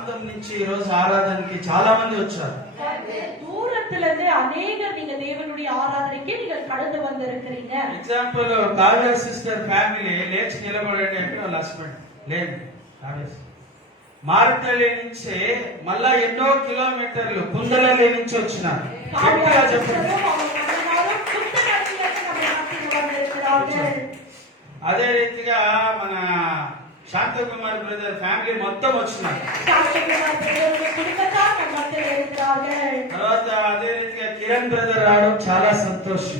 ప్రాంతం నుంచి ఈ రోజు ఆరాధనకి చాలా మంది వచ్చారు. தூரத்திலிருந்து அநேகர் நீங்க தேவனுடைய ஆராதனைக்கு நீங்கள் கடந்து வந்திருக்கிறீங்க. ఎగ్జాంపుల్ కావ్య సిస్టర్ ఫ్యామిలీ లేచి నిలబడండి అంటే వాళ్ళ హస్బెండ్ లేదు. కావ్య మార్గలి నుంచి మళ్ళా ఎన్నో కిలోమీటర్లు కుందలల్లి నుంచి వచ్చినారు. గట్టిగా చెప్పండి. అదే రీతిగా మన శాంతకుమార్ బ్రదర్ ఫ్యామిలీ మొత్తం వచ్చినారు. తర్వాత అదే రీతిగా కిరణ్ బ్రదర్ రావడం చాలా సంతోషం.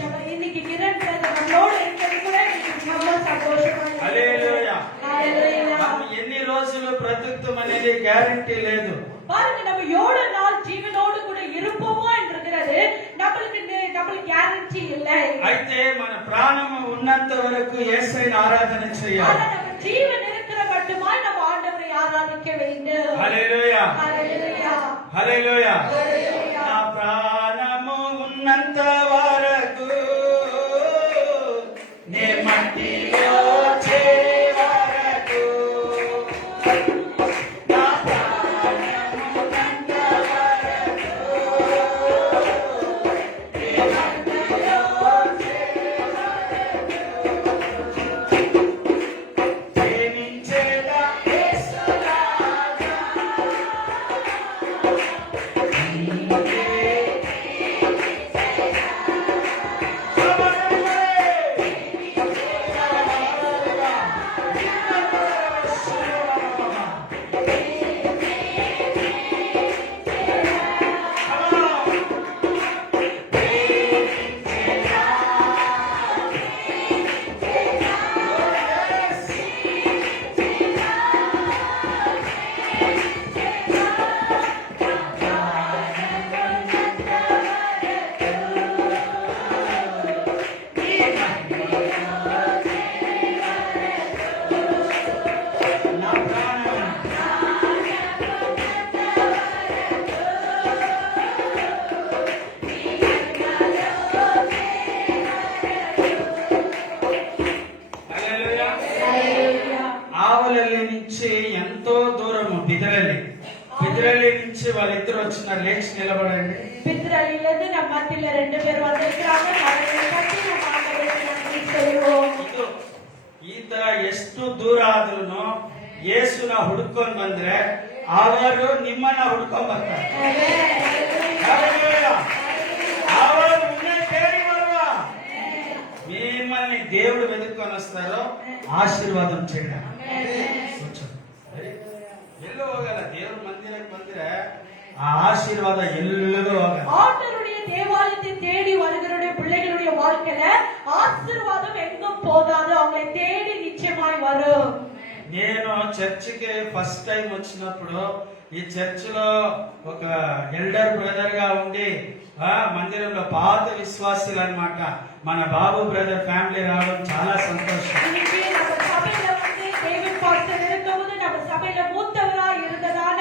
హల్లెలూయా. ఎన్ని రోజులు బ్రతుకుతాం అనేది గ్యారంటీ లేదు. பாருங்க நம்ம எவ்வளவு நாள் ஜீவனோடு கூட இருப்போமோ என்றது நம்மளுக்கு గ్యారెంటీ இல்லை. అయితే మన ప్రాణం ఉన్నంత వరకు యేసయ్యను ఆరాధన చేయాలి. நம்ம ஜீவன் இருக்கிற மட்டுமாய் நம்ம ஆண்டவரை ஆராதிக்க வேண்டும். హల్లెలూయా. హల్లెలూయా. హల్లెలూయా. హల్లెలూయా. నా ప్రాణము ఉన్నంత వరకు నే మట్టిలో చేరే వరకు నా ప్రాణము ఉన్నంత వరకు నే మట్టిలో చేరే వరకు ప్రేమించేదా యేసురాజా నీకే నా ప్రాణం హల్లెలూయా. హల్లెలూయా. ఆవులల్లి నుంచి ఎంతో దూరము బిదిరల్లి నుంచి వాళ్ళిద్దరు వచ్చినారు. లేచి నిలబడండి. பித்ரலிலிருந்து நம்ம மத்தியில ரெண்டு பேர் வந்திருக்காங்க. கரங்களை தட்டி நம்ம ஆண்டவருக்கு நன்றி சொல்லுவோம். ಇದು ಈತ ಎಷ್ಟು ದೂರ ಆದ್ರೂ ಯೇಸುನ ಹುಡುಕೊಂಡ್ ಬಂದ್ರೆ ಅವರು ನಿಮ್ಮನ್ನ ಹುಡ್ಕೊಂಡ್ ಬರ್ತಾರೆ. హల్లెలూయా. ಅವರು ನಿಮ್ಮನ್ನ ತೇಡಿ ಬರುವ మిమ్మల్ని దేవుడు వెతుక్కొని వస్తారో ఆశీర్వాదం చేయడం. ಎಲ್ಲೂ ಹೋಗಲ್ಲ. ದೇವ್ರ ಮಂದಿರಕ್ಕೆ ಬಂದ್ರೆ ಆ ಆಶೀರ್ವಾದ ಎಲ್ಲೂ ಹೋಗಲ್ಲ. ஆண்டவருடைய தேவாலயத்தை தேடி வருகிறவருடைய பிள்ளைகளுடைய வாழ்க்கையில ஆசீர்வாதம் எங்கும் போகாது. அவங்களை தேடி நிச்சயமாய் வரும். నేను చర్చికి ఫస్ట్ టైం వచ్చినప్పుడు ఈ చర్చ్ లో ఒక ఎల్డర్ బ్రదర్ గా ఉండి మందిరంలో పాత విశ్వాసులు అన్నమాట మన బాబు బ్రదర్ ఫ్యామిలీ రావడం చాలా సంతోషం. இன்னைக்கு நம்ம சபையில வந்து டேவிட் பாஸ்டர் இருக்கும்போது நம்ம சபையில மூத்தவராய் இருந்ததான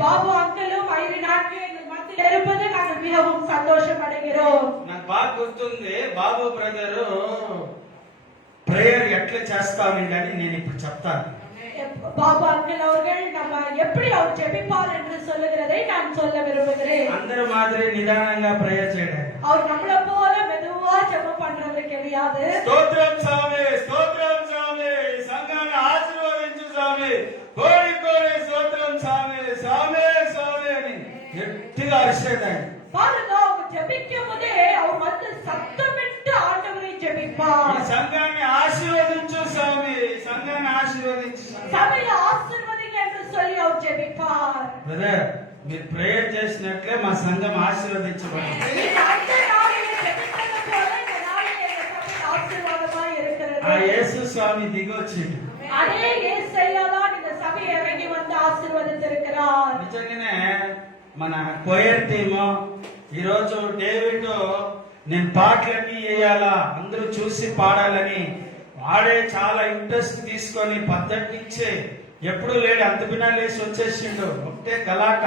பாபு அங்கிளும் ஐரின் ஆண்களும் எங்கள் மத்தியில் இருப்பது நாங்கள் மிகவும் சந்தோஷம் அடைகிறோம். నాకు బాగా గుర్తుంది బాబు బ్రదర్ ప్రేయర్ ఎట్లా చేస్తామండి అని నేను ఇప్పుడు చెప్తాను. பாபு அங்கிள் அவர்கள் நம்ம எப்படி அவர் ஜெபிப்பார் என்று சொல்லுகிறதை நான் சொல்ல விரும்புகிறேன். అందరూ మాదిరి నిదానంగా ప్రేయర్ చేయడం. அவர் நம்மள போல மெதுவா ஜெபம் பண்றது கிடையாது. స్తోత్రం స్వామి, స్తోత్రం స్వామి, ఈ సంఘాన్ని ఆశీర్వదించు స్వామి, కోడి కోడి స్తోత్రం స్వామి, స్వామి స్వామి అని గట్టిగా అరిచేదాన్ని. பாருங்க அவங்க ஜெபிக்கும் போதே அவர் வந்து சத்தமிட்டு ஆண்டவரை ஜெபிப்பார். ఈ సంఘాన్ని ఆశీర్వదించు స్వామి, ఈ సంఘాన్ని ఆశీర్వదించు స్వామి. சபையை ஆசீர்வதிங்க என்று சொல்லி அவர் ஜெபிப்பார். బ్రదర్ మీరు ప్రేయర్ చేసినట్లే మా సంఘం ఆశీర్వదించబడింది. இந்த அந்த நாளிலே ஜெபித்தது போல இந்த நாளிலே எங்கள் சபை ஆசீர்வாதமாய் இருக்கிறது. ఆ యేసు స్వామి దిగి వచ్చిండు. அதே యేసయ్య தான் இந்த சபையை இறங்கி வந்து ఆశీర్వదించిருக்கிறார். నిజంగానే మన కోయర్ టీము ఈరోజు డేవిడ్ నేను పాటలన్నీ వేయాలా అందరూ చూసి పాడాలని వాడే చాలా ఇంట్రెస్ట్ తీసుకొని పద్ధతి నుంచే ఎప్పుడు లేడు. అంత బిన్నా లేచి వచ్చేసిండు. ఒకటే గలాట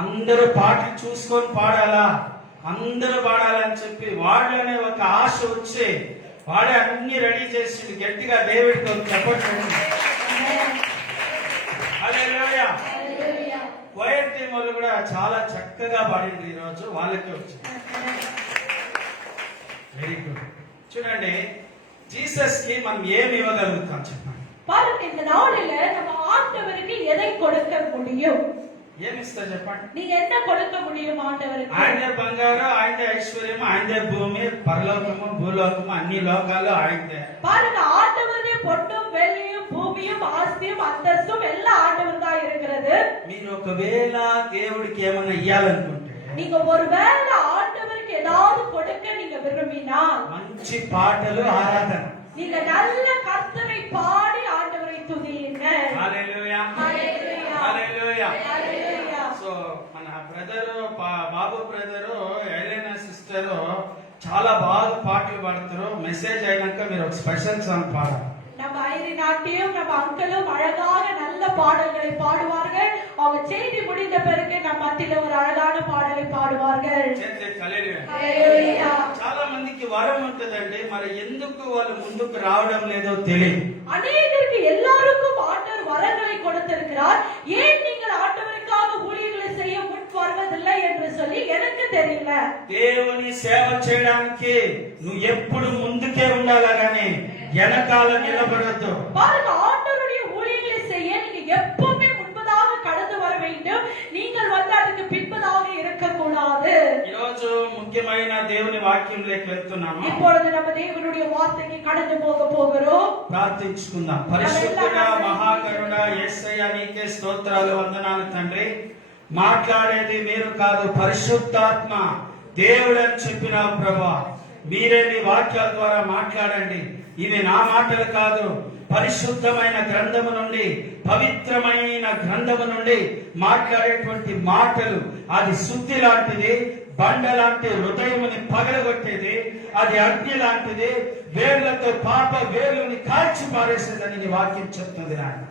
అందరూ పాటలు చూసుకొని పాడాలా, అందరూ పాడాలని చెప్పి వాళ్ళనే ఒక ఆశ వచ్చి వాడే అన్ని రెడీ చేసిండు. గట్టిగా డేవిడ్ తో చెప్పండి. హల్లెలూయా. చాలా చక్కగా పాడింది ఈ రోజు, వాళ్ళకే వచ్చింది. Very good. చూడండి, జీసస్ కి మనం ఏమి ఇవ్వగలుగుతాం చెప్పండి. பாருங்க, இந்த நாளில நம்ம ஆண்டவருக்கு எதை கொடுக்க முடியும்? ఏమి ఇస్తా చెప్పండి. நீங்க என்ன கொடுக்க முடியும் ஆண்டவருக்கு? ఆయనే బంగారు, ఆయనే ఐశ్వర్యము, ఆయనే భూమి, పరలోకము, భూలోకము, అన్ని లోకాలు ఆయనే. பாருங்க, ஆண்டவரே பொன்னும் வெள்ளியும் பூமியும் ஆஸ்தியும் அந்தஸ்தும் எல்லாம் ஆண்டவர் தான் இருக்கிறது. మీరు ఒకవేళ దేవుడికి ఏమైనా ఇయ్యాలనుకుంటే, நீங்க ஒருவேளை ஆண்டவருக்கு ஏதாவது கொடுக்க நீங்க விரும்பினால், మంచి పాటలు, ఆరాధన, நீங்க நல்ல கர்த்தரை பாடி ஆண்டவரை துதியுங்கள். హల్లెలూయా, ஹalleluya, హల్లెలూయా. ஹalleluya. సో మన బ్రదరు, బాబు బ్రదరు, ఎలెనా సిస్టరు చాలా బాగా పాటలు పాడతారు. మెసేజ్ అయినాక మీరు ఒక స్పెషల్ సాంగ్ పాడాలి. நம்ம ஐரி நாட்டியும் நம்ம அங்கிளும் அழகாக நல்ல பாடல்களை பாடுவார்கள். அவங்க செய்தி முடிந்த பிறகு நம்ம மத்தியில ஒரு அழகான பாடலை பாடுவார்கள். ஹalleluya. చాలా మందికి వరం ఉంటదండి, మరి ఎందుకు వాళ్ళు ముందుకు రావడం లేదో తెలియదు. அநேகருக்கு எல்லாருக்கும் ஆண்டவர் வரங்களை கொடுத்திருக்கிறார். ஏன் நீங்கள் ஆண்டவருக்காக ஊழியர்களை செய்ய முன் வருவதில்லை என்று சொல்லி எனக்கு தெரியல. దేవుని సేవ చేయడానికి నువ్వు ఎప్పుడు ముందుకే ఉండాలా గానీ వెనకాల నిలబడద్దు. பாருங்க, ஆண்டவருடைய ஊழியர்களை செய்ய நீங்க எப்பவுமே முன்பதாக கடந்து வர வேண்டும். நீங்கள் வந்து அதுக்கு பின்பதாக இருக்கக்கூடாது. ఈరోజు ముఖ్యమైన దేవుని వాక్యంలోకి వెళ్తున్నాము. இப்பொழுது நம்ம தேவனுடைய வார்த்தைக்கு கடந்து போகிறோம். ప్రార్థించుకుందాం. పరిశుద్ధుడా, మహాకరుడా, యేసయ్య నీకే స్తోత్రాలు, వందనాలు తండ్రి. మాట్లాడేది మీరు కాదు, పరిశుద్ధాత్మ దేవుడు అని చెప్పినావు ప్రభా. మీరే మీ వాక్యాల ద్వారా మాట్లాడండి. ఇవి నా మాటలు కాదు, పరిశుద్ధమైన గ్రంథము నుండి, పవిత్రమైన గ్రంథము నుండి మాట్లాడేటువంటి మాటలు. అది శుద్ధి లాంటిది, బండ లాంటి హృదయముని పగలగొట్టేది, అది అగ్ని లాంటిది, వేర్లతో పాప వేర్లని కాల్చి పారేసేదని నీ వాక్యం చెప్తుంది. నాయన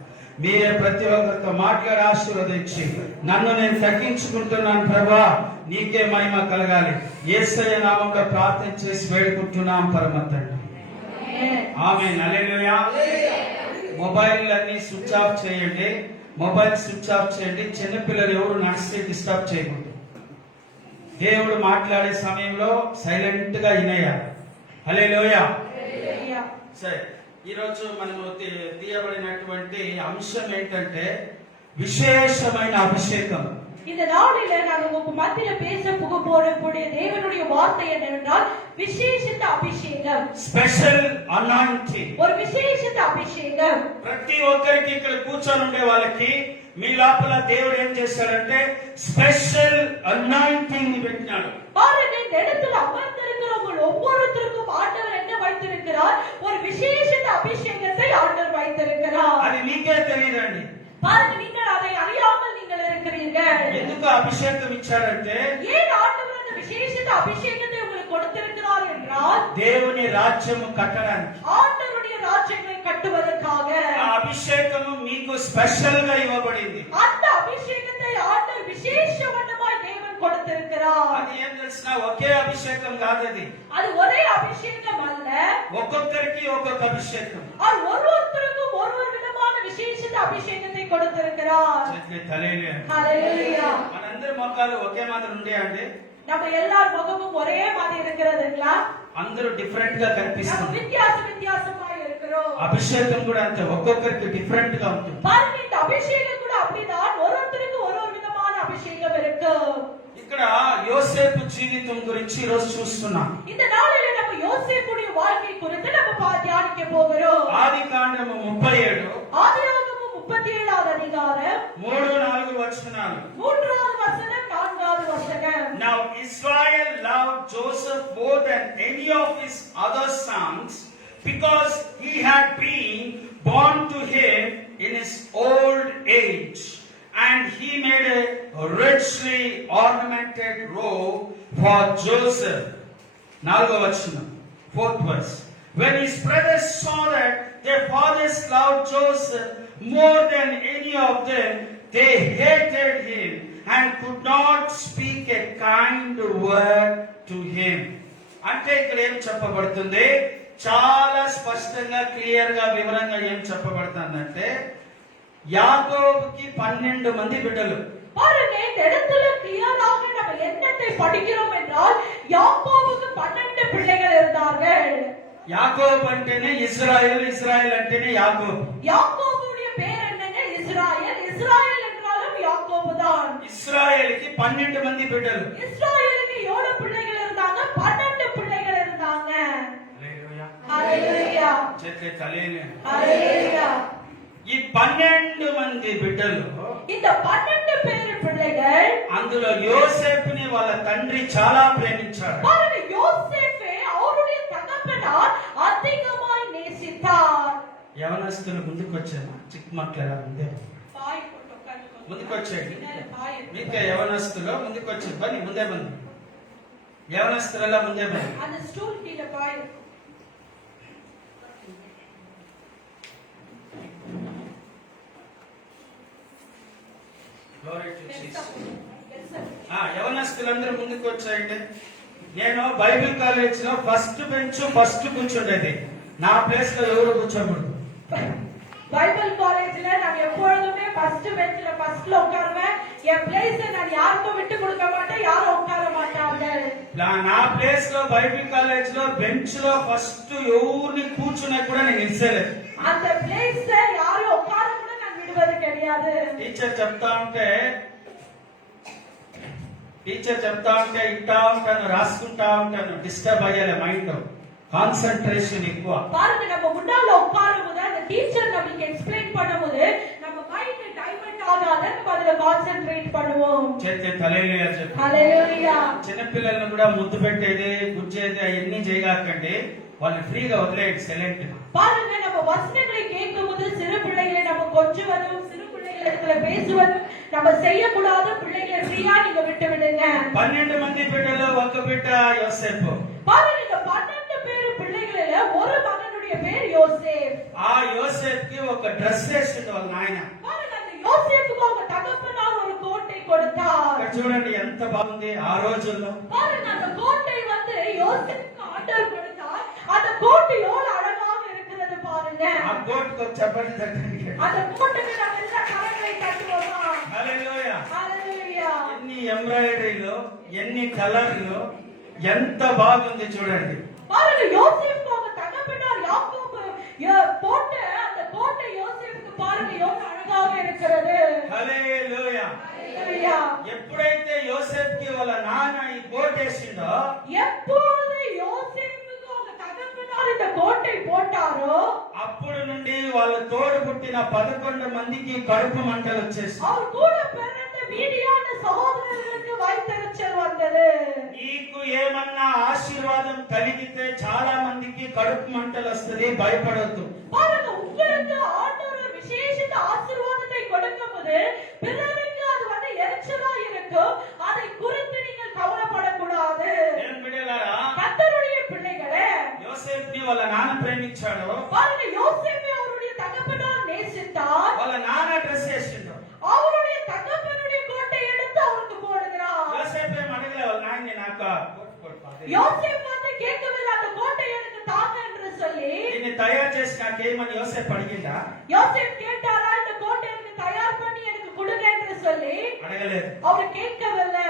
మీరే ప్రతి ఒక్కరితో మాట్లాడి ఆశీర్వదించి నన్ను నేను తగ్గించుకుంటున్నాను ప్రభా. నీకే మహిమ కలగాలి. యేసయ్య నామములో ప్రార్థన చేసి వేడుకుంటున్నాం పరమ తండ్రి. ఆమేన్. హల్లెలూయా. మొబైల్ అన్ని స్విచ్ ఆఫ్ చేయండి. మొబైల్ స్విచ్ ఆఫ్ చేయండి. చిన్నపిల్లలు ఎవరు నడిస్తే డిస్టర్బ్ చేయకూడదు. దేవుడు మాట్లాడే సమయంలో సైలెంట్ గా వినేయాలి. హల్లెలూయా. సరే, ఈరోజు మనము తీయబడినటువంటి అంశం ఏంటంటే విశేషమైన అభిషేకం. இந்த நாளில நான் உங்க மத்தியில பேச போறக்கூடிய தேவனுடைய வார்த்தை என்னவென்றால் விசேஷித்த அபிஷேகம். Special anointing. ஒரு விசேஷித்த அபிஷேகம். ప్రతి ఒక్కరికి ఇక్కడ కూర్చొని ఉండే వాళ్ళకి మీ లోపల దేవుడు ఏం చేశాడంటే స్పెషల్ అనాయింటింగ్ ని పెట్టినాడు. பாருங்க, இந்த இடத்துல அமர்ந்திருக்கிறவங்க ஒவ்வொருத்தருக்கும் ஆண்டவர் என்ன வைத்திருக்கிறார்? ஒரு விசேஷித்த அபிஷேகத்தை ஆண்டவர் வைத்திருக்கிறார். అది నీకే తెలియదండి. பாருங்க, நீங்கள் அதை அறியாமல் நீங்கள் இருக்கிறீர்கள். ఎందుకు అభిషేకం ఇచ్చాడంటే, ஏன் ஆண்டவர் அந்த விசேஷித்த அபிஷேகத்தை உங்களுக்கு கொடுத்திருக்கிறார் என்றால் దేవుని రాజ్యము కట్టడానికి, ஆண்டவருடைய ராஜ்யத்தை கட்டுவதற்காக. ఆ అభిషేకము మీకు స్పెషల్ గా ఇవ్వబడింది. அந்த అభిషేகத்தை ஆண்டவர் விசேஷமாய் தேவன் கொடுத்திருக்கிறார். అది ఏం తెలిసిన ఒకే అభిషేకం కాదది. அது ஒரே அபிஷேகம் அல்ல, ఒక్కొక్కరికి ఒక్కొక్క అభిషేకం. அது ஒவ்வொருத்தருக்கும் ஒரு விதமான விசேஷித்த அபிஷேகத்தை கொடுத்திருக்கிறார். ஹalleluya. మనందరి మొక్కలు ఒకే మాదిరి ఉండే అండి. நம்ம எல்லார் முகமும் ஒரே மாதிரி இருக்கிறதுங்களா? అందరూ డిఫరెంట్ గా நம்ம కనిపిస్తుంది. வித்தியாசமாய் இருக்கிறோம். అభిషేకం కూడా అంతే, ఒక్కొక్కరికి డిఫరెంట్ గా ఉంటుంది. பாருங்க, இந்த அபிஷேகம் கூட அப்படிதான், ஒருத்தருக்கு ஒரு விதமான அபிஷேகம் இருக்கு. ఇక్కడ యోసేపు జీవితం గురించి ఈ రోజు చూస్తున్నాం. இந்த நாளில நம்ம யோசேப்புடைய வாழ்க்கை குறித்து நம்ம தியானிக்க போகிறோம். ఆదికాండము 37 ஆதியாகமம் 37வது அதிகாரம் 3-4 వచనాలు. 3வது வசனம் 4வது வசனம். Now Israel loved Joseph more than any of his other sons because he had been born to him in his old age, and he made a richly ornamented robe for Joseph. 4వ వచనం, 4th verse. When his brothers saw that their fathers loved Joseph more than any of them, they hated him and could not speak a kind word to him. అంటే ఇక్కడ ఏం చెప్పబడుతుంది? చాలా స్పష్టంగా, clear గా, వివరంగా ఏం చెప్పబడుతుందంటే, యాకోబుకి 12 మంది బిడ్డలు. பாருங்க இந்த இடத்துல கிளியராக நம்ம என்னத்தை படிக்கிறோம் என்றால் யாக்கோபுக்கு 12 பிள்ளைகள் இருந்தார்கள். యాకోబు అంటేనే ఇశ్రాయేల్, ఇశ్రాయేల్ అంటేనే యాకోబు. யாக்கோபுடைய பேர் என்னங்க? இஸ்ராயேல். இஸ்ராயேல் என்றாலும் யாக்கோபு தான். ఇశ్రాయేల్కి 12 మంది బిడ్డలు. இஸ்ராயேலுக்கு 7 பிள்ளைகள் இருந்தாங்க, 12 பிள்ளைகள் இருந்தாங்க. హల్లెలూయా. ஹalleluya. చేతులెత్తి హల్లెలూయా. ஹalleluya. ఈ 12 మంది బిడ్డలు, இந்த 12 பேர் பிள்ளைகள், అందులో యోసేపుని వాళ్ళ తండ్రి చాలా ప్రేమించాడు. பாருங்க யோசேப்பை அவருடைய தகப்பனார் அதிகமாய் நேசித்தார். యవనస్తులు ముందుకు వచ్చాను, చిక్క మక్కల ముందే பாய் போட்டு உட்கார்ந்து ముందుకు వచ్చేయండి. பாய் మీకే యవనస్తులు ముందుకు వచ్చి బని ముందే బండి. యవనస్తుల ముందే బండి. அந்த ஸ்டூல் கீழ பாய். Glory to Jesus. యవనస్తులందరూ ముందుకు వచ్చేయండి. నేను బైబిల్ కాలేజ్ లో ఫస్ట్ బెంచ్ ఫస్ట్ కూర్చుండేది. నా ప్లేస్ లో ఎవరు కూర్చోకూడదు. பைபிள் காலேஜ்ல நான் எப்பொழுதுமே ஃபர்ஸ்ட் பெஞ்ச்ல ஃபர்ஸ்ட்ல உட்காருவேன். என் பிளேஸ் நான் யாருக்கும் விட்டு கொடுக்க மாட்டேன், யாரும் உட்கார மாட்டாங்க. నా ప్లేస్ లో బైబిల్ కాలేజ్ లో బెంచ్ లో ఫస్ట్ ఎవరిని కూర్చున్నా కూడా నేను ఇచ్చేలేదు. அந்த பிளேஸ் யாரும் உட்கார கூட நான் விடுவது கிடையாது. టీచర్ చెప్తా ఉంటే ఇట్టా ఉంటాను, రాసుకుంటా ఉంటాను. డిస్టర్బ్ అయ్యాలి మైండ్, కాన్సంట్రేషన్ ఎక్కువ. பாருங்க நம்ம முன்னால உட்காரும்போது அந்த டீச்சர் நமக்கு எக்ஸ்பிளைன் பண்ணும்போது நம்ம மைண்ட் டைவர்ட் ஆகாத நம்ம அதுல கான்சென்ட்ரேட் பண்ணுவோம். చేతి హల్లెలూయా చెప్పు. హల్లెలూయా. చిన్నపిల్లలను కూడా ముద్దు పెట్టేది, గుజ్జేది అవన్నీ చేయగాకండి. వాళ్ళని ఫ్రీగా వదిలేయండి సైలెంట్. பாருங்க நம்ம வசனங்களை கேட்கும்போது சிறு பிள்ளைகளை நம்ம கொஞ்சுவதும் சிறு பிள்ளைகளிடத்துல பேசுவதும் நம்ம செய்யக்கூடாத. பிள்ளைகளை ஃப்ரீயா நீங்க விட்டு விடுங்க. 12 మంది బిడ్డలు, ఒక బిడ్డ యోసేపు. பாருங்க இந்த 12 பேர் பிள்ளைகளில ஒரு மகனுடைய பேர் யோசேப். ఆ యోసేపుకి ఒక డ్రెస్ వేసిండు వాళ్ళ నాయన. பாருங்க அந்த யோசேப்புக்கு அவங்க தகப்பனார் ஒரு கோட்டை கொடுத்தார். ఇక్కడ చూడండి ఎంత బాగుంది ఆ రోజుల్లో. பாருங்க அந்த கோட்டை வந்து யோசேப்புக்கு ஆண்டவர் கொடுத்தார். அந்த கோட்டை எவ்வளவு அழகாக இருக்கிறது பாருங்க. ఆ కోటుకు ఒక చెప్పండి తట్టండి. அந்த கோட்டைக்கு நம்ம எல்லாம் கரங்களை தட்டுவோமா? హల్లెలూయా. ஹalleluya. ఎన్ని ఎంబ్రాయిడరీలు, ఎన్ని కలర్లు, ఎంత బాగుంది చూడండి. பாருங்க யோசேப்பு அவங்க தகப்பனார் யாக்கோபு போட்ட அந்த கோட்டை யோசேப்புக்கு பாருங்க எவ்வளவு அழகாக இருக்கிறது. హల్లెలూయా. ஹalleluya. ఎప్పుడైతే యోసేపుకి వాళ్ళ నాన్న ఈ కోట్ వేసిండో, எப்பொழுது யோசேப்புக்கு அவங்க தகப்பனார் இந்த கோட்டை போட்டாரோ అప్పుడు నుండి వాళ్ళ తోడు పుట్టిన 11 మందికి కడుపు మంటలు వచ్చేసి, அவர் கூட பிறந்த மீதியான சகோதரர்களுக்கு வயிற்றெரிச்சல் வந்தது. నీకు ఏమన్నా ఆశీర్వాదం కలిగితే చాలా మందికి కడుపు మంటలు వస్తుంది, భయపడొద్దు. பாருங்க உங்களுக்கு ஆண்டவர் ஒரு விசேஷித்த ஆசீர்வாதத்தை கொடுக்கும்போது பிறருக்கு அது வந்து எரிச்சலா இருக்கும். அதை குறித்து நீங்கள் கவலைப்படக்கூடாது. ఏం బిడ్డలారా, கர்த்தருடைய பிள்ளைகளே, యోసేపుని వాళ్ళ నాన్న ప్రేమించాడు. பாருங்க யோசேப்பை அவருடைய தகப்பனார் நேசித்தார். వాళ్ళ నాన్న డ్రెస్ వేసిండు. அவருடைய தகப்பனுடைய கோட்டை எடுத்து அவருக்கு போடுகிறார். యోసేపు ఏం అడగలే వాళ్ళ నాయన్ని, నాకు కోట్ కోట్ పాదే. யோசேப்பு வந்து கேட்கவில்லை அந்த கோட்டை எனக்கு தாங்க என்று சொல்லி. దీన్ని తయారు చేసి నాకేమని యోసేపు అడిగిందా? யோசேப்பு கேட்டாரா இந்த கோட்டை எனக்கு தயார் பண்ணி எனக்கு கொடுங்க என்று சொல்லி? అడగలేదు. அவர் கேட்கவில்லை.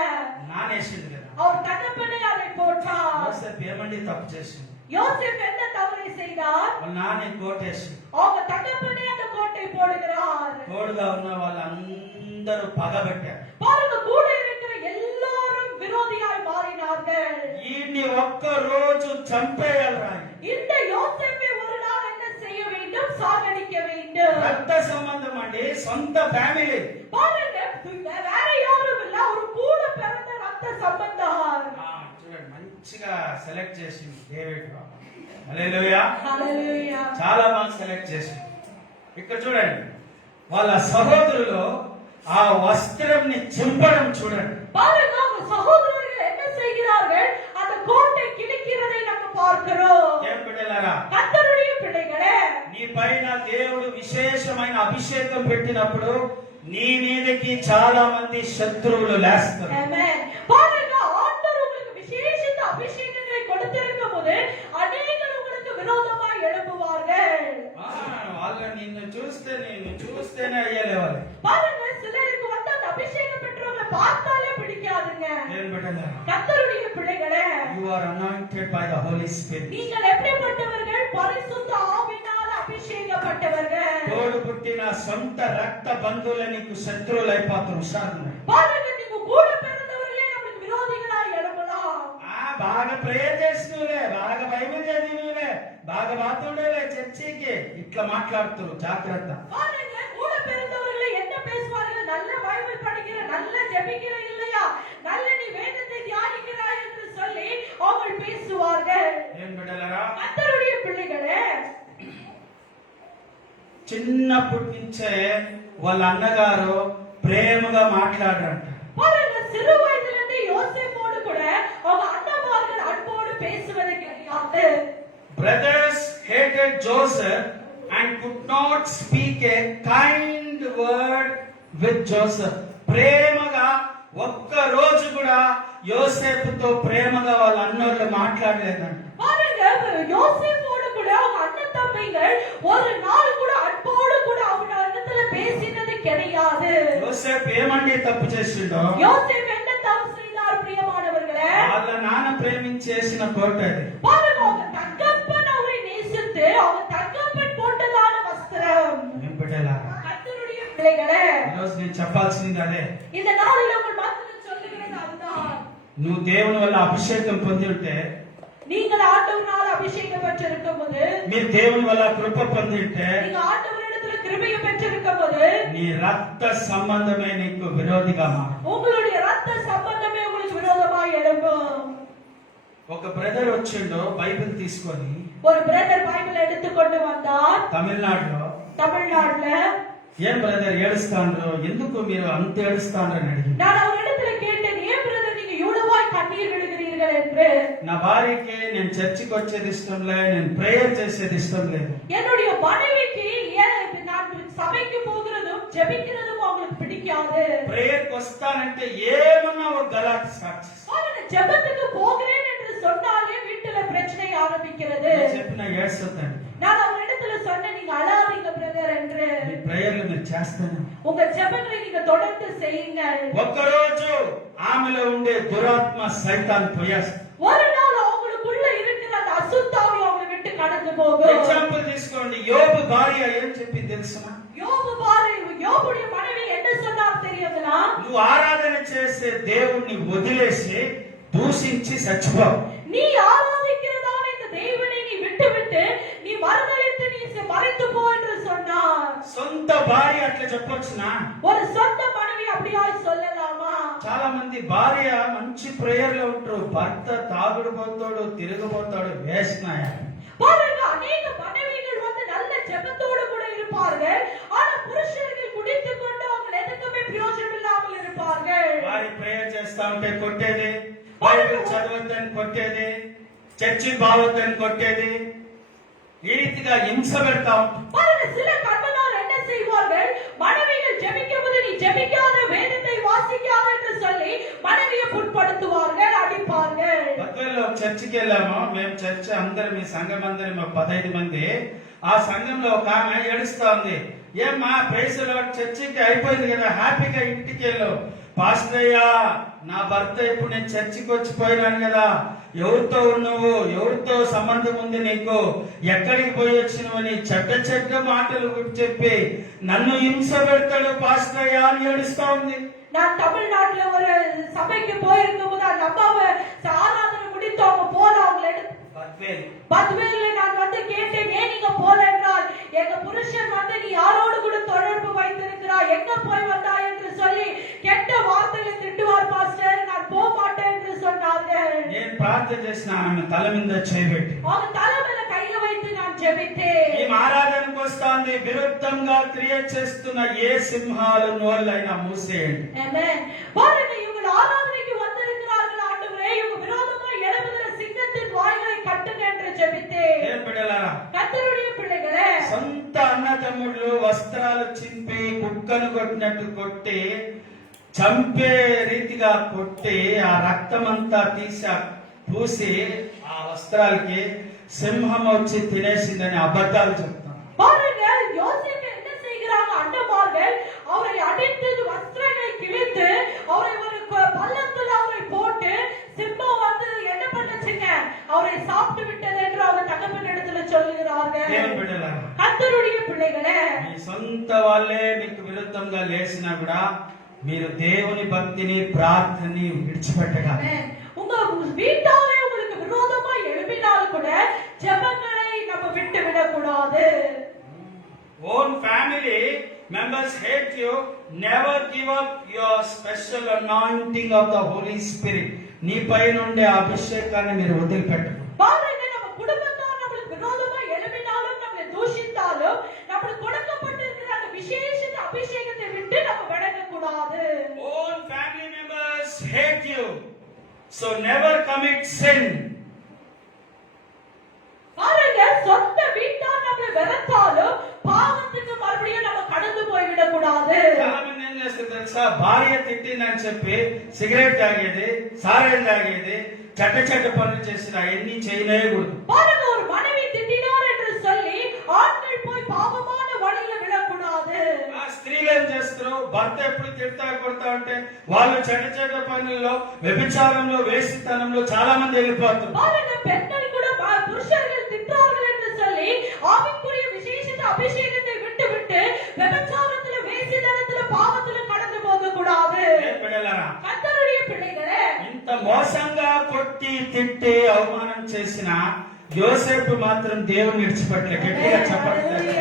నానేసింది కదా. அவர் தகப்பனே அதை போட்டார். యోసేపు ఏమండి తప్పు చేసింది? யோசேப்பு என்ன தவறை செய்தார்? వాళ్ళ నాన్న కోట్ వేసి அவங்க தகப்பனே அந்த கோட்டை போடுகிறார். తోడుగా ఉన్న వాళ్ళందరూ పగబట్టారు. பாருங்க கூட இருக்கிற எல்லாரும் விரோதியாய் மாறினார்கள். ఈయన్ని ఒక్క రోజు చంపేయాలి. இந்த யோசேப்பை ஒரு நாள் என்ன செய்ய வேண்டும்? சாகடிக்க வேண்டும். రక్త సంబంధం అండి, సొంత ఫ్యామిలీ. பாருங்க வேற யாரும் இல்ல, ஒரு கூட பிறந்த ரத்த சம்பந்தம். చూడండి మంచిగా సెలెక్ట్ చేసింది డేవిడ్. హల్లెలూయా. హల్లెలూయా. చాలా బాగా సెలెక్ట్ చేసింది. ఇక్కడ చూడండి వాళ్ళ సహోదరులు ఆ వస్త్రంని చింపడం చూడండి. பாருங்க அவங்க சகோதரர்கள் என்ன செய்கிறார்கள்? அந்த கோட்டை கிழிக்கிறதை நம்ம பார்க்கிறோம். ఏం బిడ్డలారా, கர்த்தருடைய பிள்ளைகளே, నీ పైన దేవుడు విశేషమైన అభిషేకం పెట్టినప్పుడు నీ మీదకి చాలా మంది శత్రువులు లేస్తారు. ஆமென். பாருங்க ஆண்டவர் உங்களுக்கு விசேஷித்த அபிஷேகங்களை கொடுத்திருக்கும் போது அநேகர் உங்களுக்கு விரோதமாய் எழும்புவார்கள். వాళ్ళ నిన్ను చూస్తేనే అయ్యలే వాళ్ళు. பாருங்க சிலருக்கு வந்து அந்த அபிஷேகம் பெற்ற பிள்ளைகளா, கர்த்தருடைய பிள்ளைகளே, you are anointed by the Holy Spirit. நீங்கள் எப்படிப்பட்டவர்கள்? பரிசுத்த ஆவியினால் அபிஷேகப்பட்டவர்கள். తోడు పుట్టిన సొంత రక్త బంధువులే నీకు శత్రువులైపోతారు. హుషారున్నాయి. பாருங்க, நீங்க கூட பிறந்தவர்களே நமக்கு விரோதிகளாய் எழும்பலாம். బాగా ప్రేయర్ చేసినవులే, బాగా బైబిల్ చదివినవులే, బాగా బాతుండేలే చర్చికి ఇట్లా మాట్లాడుతారు. జాగ్రత్త. பாருங்க, கூட பிறந்தவர்களே என்ன பேசுவார்கள்? நல்ல பைபிள் படிக்கிற, நல்ல ஜெபிக்கிற இல்லையா, நல்ல நீ வேதத்தை தியானிக்கிறாய் என்று சொல்லி அவர்கள் பேசுவார்கள். ఏం బిడ్డలారా, கர்த்தருடைய பிள்ளைகளே, చిన్నప్పటి నుంచే వాళ్ళ అన్నగారు ప్రేమగా మాట్లాడారంట. பாருங்க, சிறு வயதிலிருந்து யோசேப்போடு கூட அவங்க அண்ணன்மார்கள் அன்போடு பேசுவது கிடையாது. Brothers hated Joseph and could not speak a kind word with Joseph. ప్రేమగా ఒక్క రోజు కూడా యోసేపుతో ప్రేమగా వాళ్ళ అన్నోళ్ళు మాట్లాడలేదంట. பாருங்க, யோசேப்போடு கூட அவங்க அண்ணன் தம்பிகள் ஒரு நாள் கூட அன்போடு கூட அவங்க இடத்துல பேசினது கிடையாது. యోసేపు ఏమండి తప్పు చేసిండో, யோசேப்பு என்ன தப்பு செய்தார் பிரியமானவர்களே? వాళ్ళ నాన్న ప్రేమించేసిన కోట అది. பாருங்க, அவங்க தகப்பன் அவரை நேசித்து அவங்க தகப்பன் போட்டதான வஸ்திரம். ఏం బిడ్డలారా, கர்த்தருடைய பிள்ளைகளே, ఈరోజు నేను చెప్పాల్సింది అదే. இந்த நாளில் உங்கள் மத்தியில் சொல்லுகிறது அதுதான். నువ్వు దేవుని వల్ల అభిషేకం పొంది ఉంటే, நீங்கள் ஆண்டவரால் அபிஷேகம் பெற்றிருக்கும் போது, మీరు దేవుని వల్ల కృప పొంది ఉంటే, நீங்க ஆண்டவரிடத்துல கிருபையை பெற்றிருக்கும் போது, నీ రక్త సంబంధమే నీకు విరోధిగా మారు. உங்களுடைய ரத்த சம்பந்தமே உங்களுக்கு விரோதமாய் எழும்பும். ఒక బ్రదర్ వచ్చిండు బైబిల్ తీసుకొని ஒரு பிரதர் பைபிள் எடுத்துக்கொண்டு வந்தார். తమిళనాడులో. தமிழ்நாட்டுல ఏం బ్రదర్ ఏడుస్తాండ్రు, ఎందుకు మీరు అంత ఏడుస్తాండ్రు అని అడిగి, நான் அவரிடத்துல கேட்டேன், ஏன் பிரதர் நீங்க இவ்வளவாய் கண்ணீர் விடுகிறீர்கள் என்று. నా భార్యకి నేను చర్చికి వచ్చేది ఇష్టం లేదు, నేను ప్రేయర్ చేసేది ఇష్టం లేదు. என்னுடைய மனைவிக்கு நான் சபைக்கு போகிறதும் ஜெபிக்கிறதும் அவங்களுக்கு பிடிக்காது. ప్రేయర్కి వస్తానంటే ఏమన్నా ఒక గలాట్ స్టార్ట్ చేస్తా. அவன் ஜெபத்துக்கு போகிறேன் என்று சொன்னாலே வீட்டுல பிரச்சனை ஆரம்பிக்கிறது. చెప్పిన ఏడుస్తుందండి. நான் அவரிடத்துல சொன்னேன், நீங்க அழாதீங்க பிரதர் என்று. మీ ప్రేయర్లు మీరు చేస్తాను. உங்க ஜெபங்களை நீங்க தொடர்ந்து செய்யுங்க. ఒక్కరోజు ఆమెలో ఉండే దురాత్మ సైతాన్ పోయేస్తా. ஒரு நாள் அவங்களுக்குள்ள இருக்கிற அந்த அசுத்தாவி அவங்களை விட்டு கடந்து போகும். ఎగ్జాంపుల్ తీసుకోండి, యోబు భార్య ఏం చెప్పింది తెలుసునా? யோபுடைய மனைவி என்ன சொன்னார் தெரியுங்களா? నువ్వు ఆరాధన చేసే దేవుణ్ణి వదిలేసి దూషించి చచ్చిపోవు. நீ ஆராதிக்கிறதான இந்த தேவனை நீ விட்டுவிட்டு நீ மறுதலித்து நீ மறைத்து போ என்று சொன்னார். సొంత భార్య అట్లా చెప్పొచ్చునా? ஒரு சொந்த மனைவி அப்படியாய் சொல்லலாமா? చాలా మంది భార్య మంచి ప్రేయర్ లో ఉంటారు, భర్త తాగుడు పోతాడు, తిరుగుపోతాడు, వేసినాయ. பாருங்க, அநேக மனைவிகள் வந்து நல்ல ஜெபத்தோடு கூட இருப்பார்கள், ஆனா புருஷர்கள் குடித்துக் கொண்டு அவங்க எதுக்குமே பிரயோஜனம் இல்லாமல் இருப்பார்கள். భార్య ప్రేయర్ చేస్తా ఉంటే కొట్టేది, బైబిల్ చదవద్దని కొట్టేది, చర్చి బావద్దని కొట్టేది, ఈ రీతిగా హింస పెడతా ఉంటాం. பாருங்க, சில கணவனார் என்ன செய்வார்கள்? மனைவிகள் ஜெபிக்கும் போது நீ ஜெபிக்காத, வேதத்தை வாசிக்காத என்று சொல்லி மனைவியை புண்படுத்துவார்கள், அடிப்பார்கள். బద్వేల్లో చర్చికి వెళ్ళాము మేము. చర్చ్ అందరు, మీ సంఘం అందరు 15 మంది. ఆ సంఘంలో ఒక ఆమె ఏడుస్తా ఉంది. ఏమ్మా ప్రైస్లో చర్చికి అయిపోయింది కదా, హ్యాపీగా ఇంటికి వెళ్ళు. పాస్టర్ అయ్యా, నా భర్త ఇప్పుడు నేను చర్చికి వచ్చిపోయినాను కదా, ఎవరితో ఉన్నావు, ఎవరితో సంబంధం ఉంది నీకు, ఎక్కడికి పోయి వచ్చినవని చెడ్డ మాటలు చెప్పి నన్ను హింస పెడతాడు పాస్టర్ అయ్యా అని ఏడుస్తా ఉంది. நான் தமிழ்நாட்டுல ஒரு சபைக்கு போயிருக்கும் போது அந்த அம்மாவை ஆராதனை முடித்து அவங்க போல அவங்களை எடுத்து பத்வேல்ல நான் வந்து கேட்டேன், ஏன் நீங்க போல என்றால், எங்க புருஷன் வந்து நீ யாரோடு கூட தொடர்பு வைத்திருக்கிறாய், எங்க போய் வந்தாய் என்று சொல்லி கெட்ட வார்த்தைகளை திட்டுவார் பாஸ்டர், நான் போக மாட்டேன் என்று சொன்னார்கள். నేను ప్రార్థన చేసిన ఆమె తల మీద చేయబెట్టి அவங்க தலைமையில கையை வைத்து நான் ஜெபித்தேன். ఈ ఆరాధనకు వస్తాంది, విరుద్ధంగా క్రియ చేస్తున్న ఏ సింహాలు నోళ్ళైనా మూసేయండి. ஆமென். பாருங்க, இவங்க ஆராதனைக்கு வந்திருக்கிறார்கள் ஆண்டவரே, இவங்க விரோதமா எழும்புகிற சிங்கத்தின் வாய்களை கட்டுங்க என்று ஜெபித்தேன். ఏం బిడ్డలారా, கர்த்தருடைய பிள்ளைகளே, సొంత అన్నదమ్ముళ్ళు వస్త్రాలు చింపి కుక్కను కొట్టినట్టు కొట్టి చంపే రీతిగా కొట్టి ఆ రక్తమంతా తీసి పూసి ఆ వస్త్రాలకి సింహం వచ్చి తినేసిందని అబద్ధాలు చెప్తాను. பாருங்க, யோசேப்பு என்ன செய்கிறாங்க? அண்ணன்மார்கள் அவரை அடித்து வஸ்திரங்களை கிழித்து அவரை ஒரு பள்ளத்தில் அவரை போட்டு సొంత వాళ్ళే మీకు విరుద్ధంగా లేచినా కూడా మీరు దేవుని భక్తిని ప్రార్థనని విడిచిపెట్టగలరు. Amen. உங்க வீட்டாலே உங்களுக்கு விரோதமா எழுப்பினால் கூட ஜெபங்களை நம்ம விட்டு விடக்கூடாது. Own family members hate you, never give up your special anointing of the Holy Spirit. నీ పైన ఉండే అభిషేకాన్ని మీరు వదిలిపెట్టరు. பாருங்க, நம்ம குடும்பத்தார் நம்மளுக்கு விரோதமா எழுப்பினாலும் நம்மளை தூஷித்தாலும் நம்மளுக்கு கொடுக்கப்பட்டிருக்கிற அந்த விசேஷ அபிஷேகத்தை விட்டு நம்ம விடக்கூடாது. Own family members hate you, so never commit sin. பாருங்க, சொந்த வீட்டார் நம்மளை வெறுத்தாலும் பாவத்துக்கு மறுபடியும் நம்ம கடந்து போய் விடக்கூடாது. చాలా మంది ఏం చేస్తారు తెలుసా, భార్య తిట్టిందని చెప్పి సిగరెట్ తాగేది, సారాయం తాగేది, చెడ్డ పనులు చేసిన అవన్నీ చేయలేకూడదు. பாருங்க, ஒரு மனைவி திட்டினார் என்று சொல்லி ஆண்கள் போய் பாவமான வழியில விடக்கூடாது. ఆ స్త్రీలు ఏం చేస్తారు, భర్త ఎప్పుడు తిడతా కొడతా ఉంటే వాళ్ళు చెడ్డ పనుల్లో, వ్యభిచారంలో, వేసితనంలో చాలా మంది వెళ్ళిపోతారు. பாருங்க, பெண்கள் கூட புருஷர்கள் திட்டார்கள் என்று சொல்லி ஆவிக்குரிய விசேஷ அபிஷேகத்தை விட்டு விட்டு விபச்சாரத்துல, வேசித்தனத்துல, பாவத்துல கடந்து போக கூடாது. கர்த்தருடைய பிள்ளைகளே, ఇంత మోసంగా కొట్టి తిట్టి అవమానం చేసిన యోసేపు మాత్రం దేవుని విడిచిపెట్టలే. గట్టిగా చెప్పండి.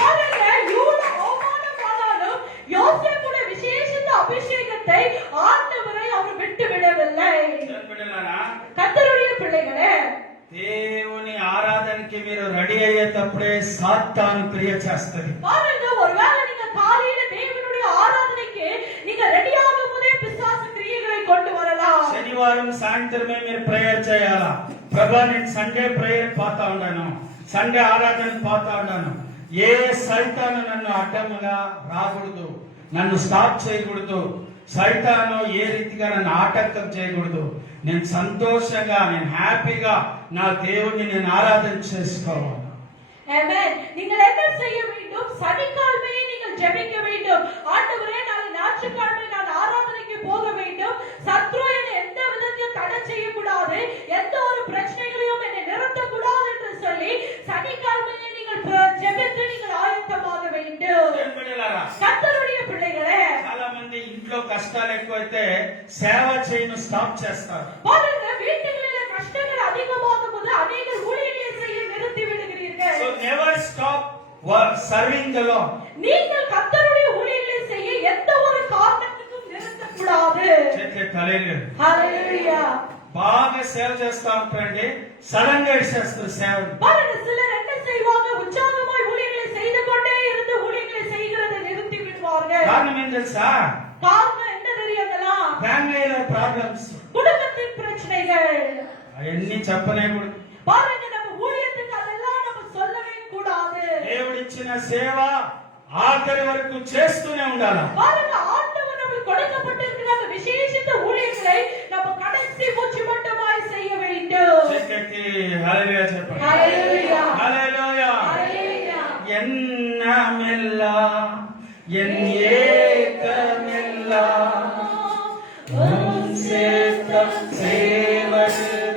பாருங்க, யூதா அவமானமானாலும் யோசேப்புடைய விசேஷ அபிஷேகத்தை ஆண்டவரை அவர் விட்டு விடவில்லை. கர்த்தருடைய பிள்ளைகளே, దేవుని ఆరాధనకి మీరు రెడీ అయ్యేటప్పుడే సాతాను క్రియ చేస్తుంది. பாருங்க, ஒருவேளை நீங்க காலையில தேவனுடைய ஆராதனைக்கு நீங்க ரெடி ஆகும்போதே பிசாசு கிரியைகளை கொண்டு வரலாம். శనివారం సాయంత్రమే మీరు ప్రేయర్ చేయాలా. ప్రభా, నేను సండే ప్రేయర్ పోతా ఉన్నాను, సండే ఆరాధన పోతా ఉన్నాను, ఏ సైతాను నన్ను అడ్డముగా రాకూడదు, నన్ను స్టాప్ చేయకూడదు, సైతాను ఏ రీతిగా నన్ను ఆటంకం చేయకూడదు. నేను సంతోషంగా, నేను హ్యాపీగా నా దేవుణ్ణి నేను ఆరాధన చేసుకోవాలి. ஆமென். நீங்கள் என்ன செய்ய வேண்டும்? சனிக்கிழமையை நீங்கள் ஜெபிக்க வேண்டும். ஆண்டவரே, நாளை ஞாயிற்றுக்கிழமை நான் ஆராதனைக்கு போக வேண்டும். சத்ரு என்னை எந்த விதத்திலும் தடை செய்யக்கூடாது, எந்த ஒரு பிரச்சனைகளையும் என்னை நிறுத்தக்கூடாது என்று சொல்லி சனிக்கிழமையை நீங்கள் ஜெபித்து நீங்கள் ஆயத்தமாக வேண்டும். கர்த்தருடைய பிள்ளைகளே, చాలా మంది ఇంట్లో కష్టాలు ఎక్కువైతే సేవ చేయను స్టాప్ చేస్తారు. பாருங்க, வீட்டுகளிலே கஷ்டங்கள் அதிகமாகும் போது அநேகர் ஊழியங்களை செய்ய நிறுத்தி விடுகிறீர்கள். So never stop serving the Lord. நீங்கள் கர்த்தருடைய ஊழியங்களை செய்ய எந்த ஒரு காரணத்துக்கும் நிறுத்தக்கூடாது. ஹalleluya. బాగా సేవ చేస్తా ఉంటారండి, సడన్ గా ఇచ్చేస్తారు సేవ. பாருங்க, சிலர் என்ன செய்வாங்க, உற்சாகமாய் ஊழியங்களை செய்து கொண்டே இருந்து ஊழியங்களை செய்கிறதை நிறுத்தி விடுவார்கள். కారణం ఏం తెలుసా? காரணம் என்ன தெரியுங்களா? ఫ్యామిలీలో ప్రాబ్లమ్స్, குடும்பத்தின் பிரச்சனைகள். అవన్నీ చెప్పలేకూడదు. பாருங்க, நம்ம ஊழியத்துக்கு அதெல்லாம் நம்ம சொல்லவே கூடாது. దేవుడిచ్చిన సేవ ఆఖరి వరకు చేస్తూనే ఉండాలి. பாருங்க, ஆண்டவர் நமக்கு கொடுக்கப்பட்டிருக்கிற அந்த விசேஷித்த ஊழியங்களை நம்ம கடைசி மூச்சு மட்டுமாய் செய்ய வேண்டும். చెక్కెత్తి హల్లెలూయా చెప్పండి. ஹalleluya. హల్లెలూయా. ஹalleluya. ఎన్నమెల్లా ఎన్ ఏకమెల్లా சேத்தம் சேவதுதானே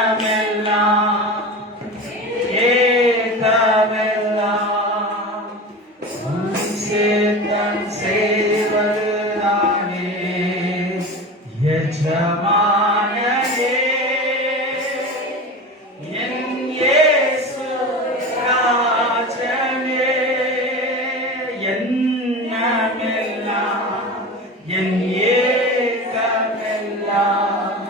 எண்ணமெல்லாம் ஏகமெல்லாம் சேத்தம் சேவதுதானே எஜமானனே என் இயேசு ராஜனே எண்ணமெல்லாம் என் ஏகமெல்லாம்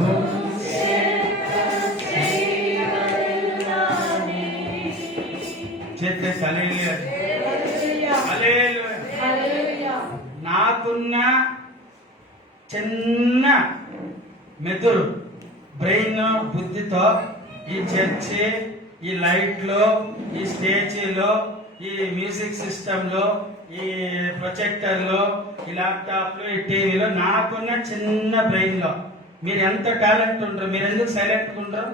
உம் சித்தம் செய்வதுதானே. చేతులు హల్లెలూయా. హల్లెలూయా. ஹalleluya. నాకున్న చిన్న మెదడు, బ్రెయిన్, బుద్ధితో ఈ చర్చి, ఈ లైట్లో, ఈ స్టేజీలో, ఈ మ్యూజిక్ సిస్టమ్ లో, ఈ ప్రొజెక్టర్ లో, ఈ ల్యాప్టాప్ లో, ఈ టీవీలో నాకున్న చిన్న బ్రెయిన్ లో మీరు ఎంత టాలెంట్ ఉంటారు, మీరు ఎందుకు సైలెంట్ ఉంటారు?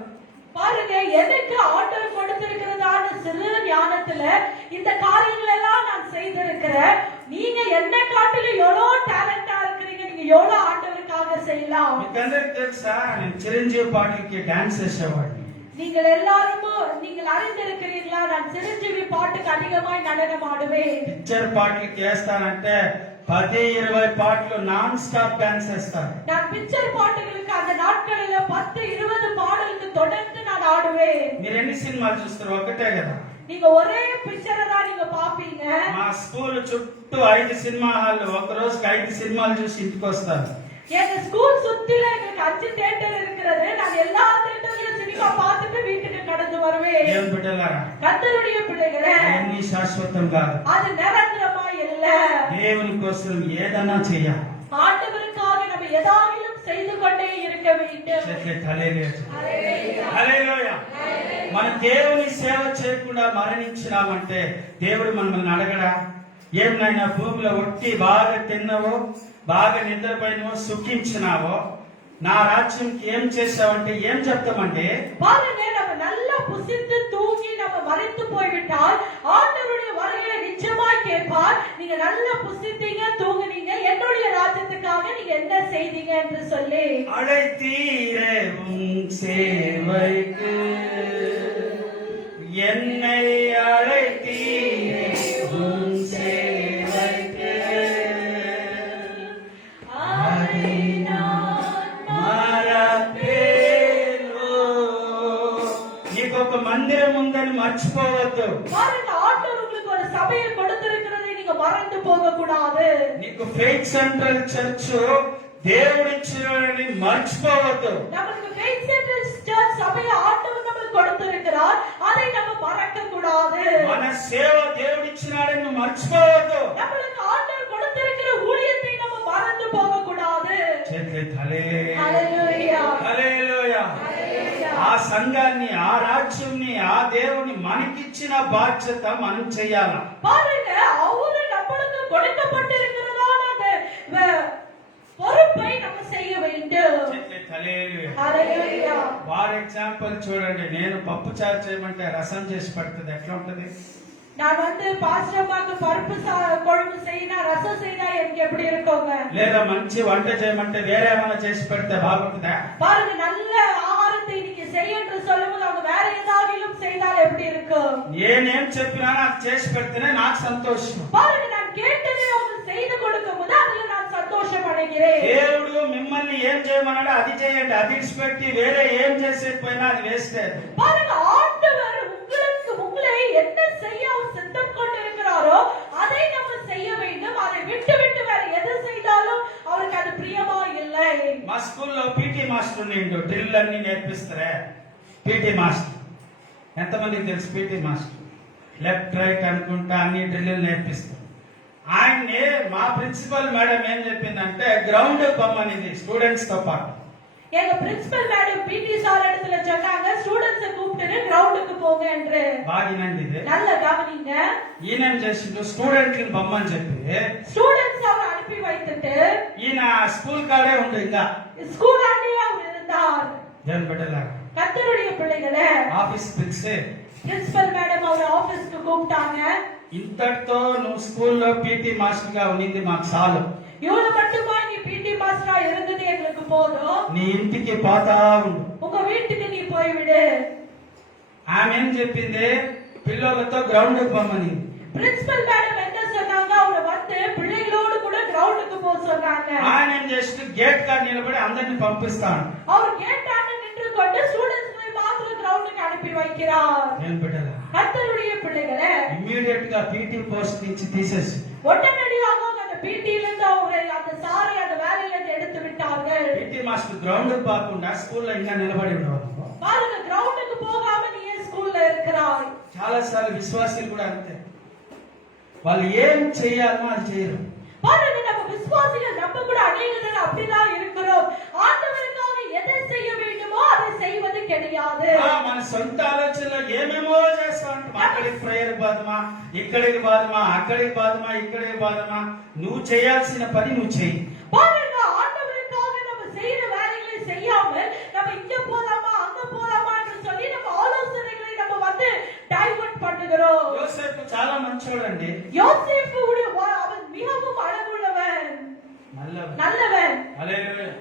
பாருங்க, எனக்கு ஆண்டவர் கொடுத்திருக்கிறதான சிறு ஞானத்துல இந்த காரியங்கள் எல்லாம் நான் செய்திருக்கிறேன். நீங்க என்ன காட்டிலும் எவ்வளவு டேலண்டா இருக்கிறீங்க, நீங்க எவ்வளவு ஆண்டவருக்காக செய்யலாம். మీకందరికి తెలుసా, నేను చిరంజీవి పాటలకి డాన్స్ చేసేవాడిని. நீங்கள் எல்லாரும் நீங்கள் அறிந்திருக்கிறீர்களா, நான் சிரஞ்சீவி பாட்டுக்கு அதிகமாய் நடனம் ஆடுவேன். పిక్చర్ పాటలకి వేస్తానంటే 10-20 పాటలు నాన్ స్టాప్ డాన్స్ చేస్తాను. நான் பிக்சர் பாட்டுகளுக்கு அந்த நாட்களில 10-20 பாடலுக்கு தொடர்ந்து நான் ஆடுவேன். మీరు ఎన్ని సినిమాలు చూస్తారు? ఒకటే కదా. நீங்க ஒரே பிக்சரை தான் நீங்க பாப்பீங்க. మా స్కూల్ చుట్టూ 5 సినిమా హాల్, ఒక రోజుకి 5 సినిమాలు చూసి ఇంటికి వస్తాను. எங்க ஸ்கூல் சுத்தில எங்களுக்கு 5 தியேட்டர் இருக்கிறது. நான் எல்லா தியேட்டர்லயும் சினிமா பார்த்துட்டு வீட்டுக்கு கடந்து வருவேன். దేవుని బిడ్డలారా, கர்த்தருடைய பிள்ளைகளே, అన్ని శాశ్వతం కాదు. அது నిరంతரமா இல்ல. దేవుని కోసం ఏదైనా చేయాలి. ஆண்டவருக்காக நம்ம எதாகிலும் செய்து கொண்டே இருக்க வேண்டும். హల్లెలూయా. మన దేవుని సేవ చేయకుండా మరణించినామంటే దేవుడు మనల్ని అడగడా? ఏం నాయనా భూమిలో ఒట్టి బాగా తిన్నావో, బాగా నిద్రపోయినవో, సుఖించినావో, నా రాజ్యంకి ఏం చేసావంటే ఏం చెప్తామంటే? பாருங்க, நம்ம நல்லா புசித்து தூங்கி நம்ம மரித்து போய்விட்டால் ஆண்டவருடைய வருகையை நிச்சயமாய் கேட்பார். நீங்க நல்லா புசித்தீங்க, தூங்குனீங்க, என்னுடைய ராஜ்யத்துக்காக நீங்க என்ன செய்தீங்க என்று சொல்லி. அழைத்தீரே உம் சேவைக்கு, என்னை அழைத்தீரே உம் சேவைக்கு, அதை நான் మరపేను. నీకొక మందిరం ఉందని మర్చిపోవద్దు. பாருங்க, ஆண்டவர் உங்களுக்கு ஒரு சபையை கொடுத்திருக்கிறதை நீங்க மறந்து போக கூடாது. నీకు ఫెయిత్ సెంట్రల్ చర్చ్ దేవుడిచ్చినని మర్చిపోవద్దు. நமக்கு ஃபெய்த் சென்டர் சர்ச் சபையை ஆண்டவர் நமக்கு கொடுத்திருக்கிறார், அதை நம்ம மறக்க கூடாது. మన సేవ దేవుడిచ్చినాడని నువ్వు మర్చిపోవద్దు. நமக்கு ஆண்டவர் கொடுத்திருக்கிற ஊழியத்தை நம்ம மறந்து போக கூடாது. హల్లెలూయా, హల్లెలూయా. హల్లెలూయా. ఆ సంఘాన్ని, ఆ రాజ్యాన్ని, ఆ దేవుని మనకిచ్చిన బాధ్యత మనం చేయాలి. பாருங்க, அவரு நம்மளுக்கு கொடுக்கப்பட்டிருக்கிறதான அந்த பொறுப்பை நம்ம செய்ய வேண்டும். హల్లెలూయా. ఫర్ ఎగ్జాంపుల్ చూడండి, నేను పప్పు చారు చేయమంటే రసం చేసి పెడుతుంది, ఎట్లా ఉంటది? நான் வந்து பாஸ்டர்மாக்கு பருப்பு குழம்பு செய்யினா, ரசம் செய்யினா எனக்கு எப்படி இருக்குங்க? లేదా మంచి వంట చేయమంటే వేరే ఏమైనా చేసి పెడితే బాగుంటుందా? பாருங்க, நல்ல ஆகாரத்தை நீங்க செய்ய என்று சொல்லும்போது அவங்க வேற ஏதாகிலும் செய்தால் எப்படி இருக்கும்? నేనేం చెప్పినా నాకు చేసి పెడితేనే నాకు సంతోషం. பாருங்க, நான் கேட்டதை அவங்க செய்து கொடுக்கும்போது அதுல நான் சந்தோஷம் அடைகிறேன். దేవుడు మిమ్మల్ని ఏం చేయమన్నాడో అది చేయండి, అది విడిచిపెట్టి వేరే ఏం చేసేకపోయినా అది వేస్తే. பாருங்க, ஆண்டவர் உங்களுக்கு உங்களை என்ன செய்ய அவர் சித்தம் கொண்டிருக்கிறாரோ அதை நம்ம செய்ய வேண்டும். அதை விட்டு விட்டு வேற எது செய்தாலும் அவருக்கு அது பிரியமா இல்லை. మా స్కూల్లో పీటీ మాస్టర్ నిండు డ్రిల్ అన్ని నేర్పిస్తారే. పీటీ మాస్టర్ ఎంతమందికి తెలుసు? పీటీ మాస్టర్ లెఫ్ట్ రైట్ అనుకుంటా అన్ని డ్రిల్ నేర్పిస్తారు. ఆయన్ని మా ప్రిన్సిపల్ మేడం ఏం చెప్పిందంటే గ్రౌండ్ పొమ్మనిది స్టూడెంట్స్ తో పాటు. எங்க பிரின்சிபல் மேடம் பிடி சார் இடத்துல சொன்னாங்க, ஸ்டூடண்ட்ஸ் கூப்பிட்டு கிரவுண்டுக்கு போங்க என்று. బాగినండి ఇది. நல்ல கவனிங்க. ఈయనేం చేసిండు? స్టూడెంట్లను పొమ్మని చెప్పి ஸ்டூடண்ட்ஸ் அவர் அனுப்பி வைத்துட்டு ఈయన స్కూల్ కాడే ఉండు, ఇంకా ஸ்கூல் ஆண்டியே அவர் இருந்தார். దేవుని బిడ్డలారా, கர்த்தருடைய பிள்ளைகளே, ఆఫీస్ పిలిచి பிரின்சிபல் மேடம் அவர் ஆபீஸ்க்கு கூப்பிட்டாங்க. ఇంతటితో నువ్వు స్కూల్లో పీటీ మాస్టర్ గా ఉన్నింది మాకు చాలు. இவ்வளவு மட்டுமா நீ பிடி மாஸ்டரா இருந்தது எங்களுக்கு போதும். నీ ఇంటికి పోతా ఉండు. உங்க வீட்டுக்கு நீ போய்விடு. ఆమె ఏం చెప్పింది? పిల్లలతో గ్రౌండ్ పొమ్మని. பிரின்சிபல் மேடம் என்ன சொன்னாங்க? அவரை வந்து பிள்ளைகளோடு கூட கிரவுண்டுக்கு போக சொன்னாங்க. ఆయన ఏం చేసి గేట్ కాడ నిలబడి అందరిని పంపిస్తాను. அவர் கேட்டாங்க நின்று கொண்டு ஸ்டூடண்ட்ஸ்களை மாத்திரம் கிரவுண்டுக்கு அனுப்பி வைக்கிறார். నేను బిడ్డలా, கர்த்தருடைய பிள்ளைகளே, ఇమ్మీడియట్ గా పీటీ పోస్ట్ నుంచి తీసేసి உடனடியாக அந்த பிடில இருந்து அவரை அந்த சாரை அந்த வேலையில இருந்து எடுத்து விட்டார்கள். పీటీ మాస్టర్ గ్రౌండ్ పోకుండా స్కూల్లో ఇంకా నిలబడి ఉండేవాళ్ళు. பாருங்க, கிரவுண்டுக்கு போகாம நீ ஏன் ஸ்கூல்ல இருக்கிறாய்? చాలా సార్లు విశ్వాసులు కూడా అంతే, వాళ్ళు ఏం చేయాలో అది చేయరు. பாருங்க, நம்ம விசுவாசிகள் நம்ம கூட அநேகர் அப்படிதான் இருக்கிறோம். ஆண்டவருக்காக எதை செய்ய வேண்டுமோ அதை செய்வது கிடையாது. మన సొంత ఆలోచనలో ఏమేమో చేస్తా ఉంటాం. అక్కడికి ప్రేయర్ బాధమా, ఇక్కడికి బాధమా, అక్కడికి బాధమా, ఇక్కడికి బాధమా. నువ్వు చేయాల్సిన పని నువ్వు చెయ్యి. பாருங்க, ஆண்டவருக்காக நம்ம செய்யற வேலைகளை செய்யாமல் நம்ம இங்க போலாமா அங்க போலாமா என்று சொல்லி நம்ம ஆலோசனைகளை நம்ம வந்து டைவர்ட் பண்ணுகிறோம். యోసేపు చాలా మంచోడండి. யோசேப்பு அவன் மிகவும் அழகுள்ளவன், நல்லவன். హల్లెలూయా.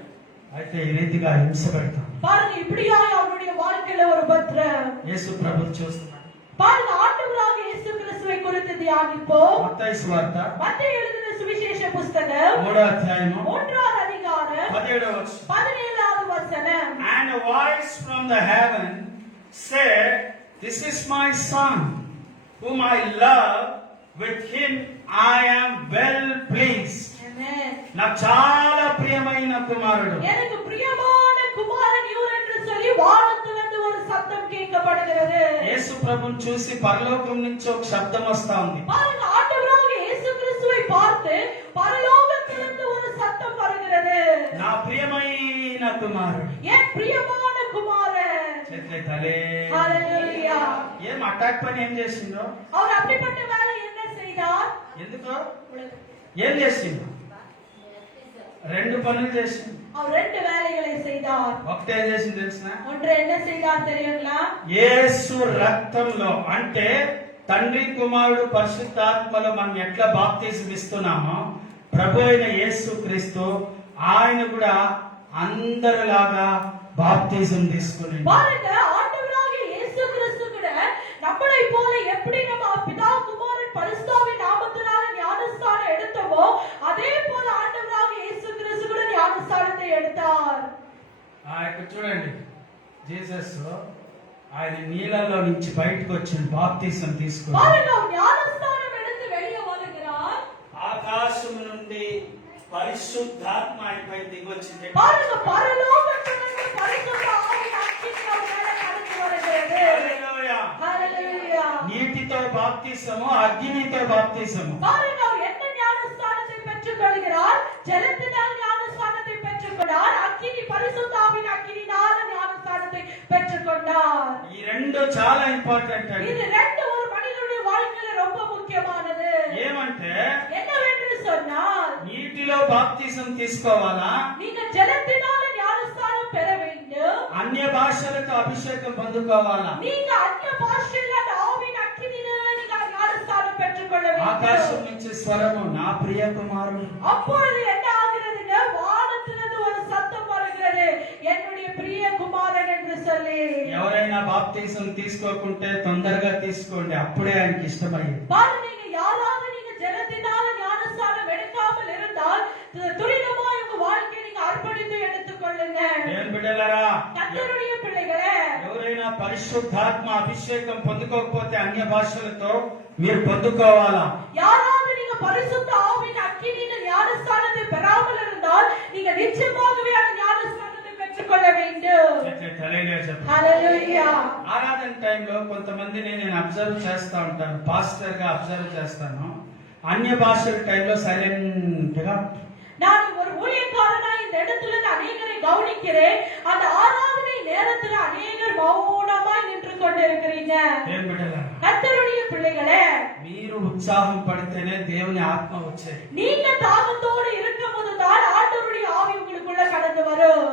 అయితే ఈ రీతిగా హింస పెడతాం. பாருங்க, இப்படியா அவனுடைய வாழ்க்கை வாழ்க்கையில ஒரு பத்திரம். యేసు ప్రభు చూస్తున్నాడు. பாருங்க, ஆண்டவராக இயேசு கிறிஸ்துவை குறித்து தியானிப்போம். మత్తయి సువార్త மத்தேயு எழுதின சுவிசேஷ புஸ்தகம் 3వ అధ్యాయము 1వ அதிகாரம் 17వ వచనం. 17வது வசனம். And a voice from the heaven said, "This is my son, whom I love. With him I am well pleased." Amen. నాకు చాలా ప్రియమైన కుమారుడు. எனக்கு பிரியமான குமாரன் இவர் என்று சொல்லி வானத்திலிருந்து ஒரு சத்தம் கேட்கப்படுகிறது. యేసు ప్రభుని చూసి పరలోకం నుంచి ఒక శబ్దం వస్తా ఉంది. பாருங்க, ஆண்டவராக இயேசு கிறிஸ்துவை பார்த்து பரலோகத்திலிருந்து ஒரு சத்தம் வருகிறது. నా ప్రియమైన కుమారుడు. என் பிரியமான குமாரன். చెట్లెత్తలే. హల్లెలూయా. ఏం అటాక్ పని ఏం చేసిందో? அவர் அப்படிப்பட்ட வேலை என்ன செய்தார்? ఎందుకో ఏం చేసిండు? రెండు పనులు చేసిండు. அவர் ரெண்டு வேலைகளை செய்தார். ఒకటే ఏం చేసింది తెలిసిన? ஒன்று என்ன செய்தார் தெரியுங்களா? యేసు రక్తంలో, అంటే తండ్రి కుమారుడు పరిశుద్ధాత్మలో మనం ఎట్లా బాప్తిజం ఇస్తున్నామో ప్రభు అయిన యేసు క్రీస్తు ఆయన కూడా అందరిలాగా బాప్తిజం తీసుకుని பாருங்க, ஆண்டவராகிய இயேசு கிறிஸ்து கூட நம்மளை போல எப்படி நம்ம பிதா குமாரன் பரிசுத்தாவின் நாமத்தினால ஞானஸ்தானம் எடுத்தோமோ அதே போல ஆண்டவராகிய இயேசு கிறிஸ்து கூட ஞானஸ்தானத்தை எடுத்தார். ఇక్కడ చూడండి, జీసస్ ఆయన నీళ్ళలో నుంచి బయటకు వచ్చిన బాప్తిజం తీసుకుని பாருங்க, அவர் ஞானஸ்தானம் எடுத்து வெளியே வருகிறார். ఆకాశం నుండి పరిశుద్ధాత్మ ఆయనపై దిగొచ్చింది. பாருங்க, பரலோகத்திலிருந்து பரிசுத்த ஆவி அக்கினி அவர் மேல கடந்து வருகிறது. హల్లెలూయా. ஹல்லேலூயா. నీటితో బాప్తిసము, అగ్నితో బాప్తిసము. பாருங்க, அவர் என்ன ஞானஸ்தானத்தை பெற்றுக் கொள்கிறார்? ஜலத்தினால் ஞானஸ்தானத்தை பெற்றுக் கொண்டார். அக்கினி பரிசுத்த ஆவியின் அக்கினியினால் ஞானஸ்தானத்தை பெற்றுக் கொண்டார். ఈ రెండు చాలా ఇంపార్టెంట్ అండి. இது ரெண்டு ஒரு மனிதனுடைய வாழ்க்கையில ரொம்ப முக்கியமானது. ఏమంటే என்னவென்று சொன்னால், నీటిలో బాప్తిసం తీసుకోవాలా, நீங்க ஜலத்தினால ஞானஸ்தானம் பெற வேண்டும், అన్య భాషలతో అభిషేకం పొందుకోవాలా, நீங்க அந்நிய பாஷையில அந்த ஆவியின் அக்கினியினால நீங்க ஞானஸ்தானம் பெற்றுக்கொள்ள ఆకాశం வேண்டும். నుంచి స్వరము, నా ప్రియ కుమారుడు. அப்பொழுது என்ன ஆகிறதுங்க? வானத்திலிருந்து ஒரு சத்தம் வருகிறது, என்னுடைய பிரிய குமாரன் என்று சொல்லி. ఎవరైనా బాప్తిసం తీసుకోకుంటే తొందరగా తీసుకోండి, అప్పుడే ఆయనకి ఇష్టమయ్యేది. பாருங்க, நீங்க யாராவது நீங்க ஜலத்தினால ஞானஸ்தானம் எடுக்காமல் இருந்தால் துரிதமாய் உங்க வாழ்க்கையை நீங்க அர்ப்பணித்து எடுத்துக்கொள்ளுங்க. ఏం బిడ్డలారా, கர்த்தருடைய பிள்ளைகளே, ఎవరైనా పరిశుద్ధాత్మ అభిషేకం పొందుకోకపోతే అన్య భాషలతో మీరు పొందుకోవాలా. யாராவது நீங்க பரிசுத்த ஆவியின் அக்கினியின் ஞானஸ்தானத்தை பெறாமல் இருந்தால் நீங்க நிச்சயமாகவே அந்த ஞானஸ்தானத்தை பெற்றுக்கொள்ள வேண்டும். హల్లెలూయా. ఆరాధన టైంలో కొంతమందిని నేను అబ్జర్వ్ చేస్తా ఉంటాను, పాస్టర్ గా అబ్జర్వ్ చేస్తాను. అన్య భాషల టైంలో సైలెంట్ గా, நான் ஒரு ஊழியக்காரனா இந்த இடத்துல அநேகரை கவனிக்கிறேன். அந்த ஆராதனை நேரத்துல அநேகர் மௌனமாய் நின்று கொண்டிருக்கிறீங்க. ఏం బిడ్డలారా, கர்த்தருடைய பிள்ளைகளே, మీరు ఉత్సాహం పడితేనే దేవుని ఆత్మ వచ్చేది. நீங்க தாகத்தோடு இருக்கும்போது தான் ஆண்டவருடைய ஆவி உங்களுக்குள்ள கடந்து வரும்.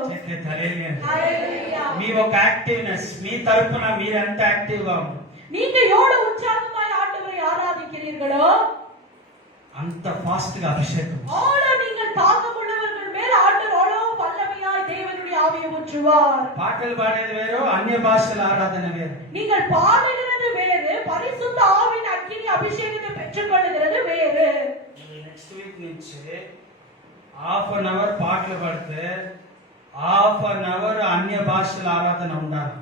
ஹல்லேலூயா. మీ ఒక యాక్టివ్నెస్, మీ తరపున మీరెంత యాక్టివ్ గా ఉన్నారు, நீங்க எவ்வளவு உற்சாகமாய் ஆண்டவரை ஆராதிக்கிறீர்களோ అంత ఫాస్ట్ గా అభిషేకం. அவ்வளவு நீங்கள் தாகம் உள்ளவர்கள் மேல் ஆண்டவர் அவ்வளவு வல்லமையாய் தேவனுடைய ஆவியை ஊற்றுவார். పాటలు పాడేది వేరు, అన్య భాషల ఆరాధన వేరు. நீங்கள் பாடுகிறது வேறு, பரிசுத்த ஆவியின் அக்கினி அபிஷேகத்தை பெற்றுக்கொள்ளுகிறது வேறு. నెక్స్ట్ వీక్ నుంచి హాఫ్ అన్ అవర్ పాటలు పాడితే హాఫ్ అన్ అవర్ అన్య భాషల ఆరాధన ఉండాలి.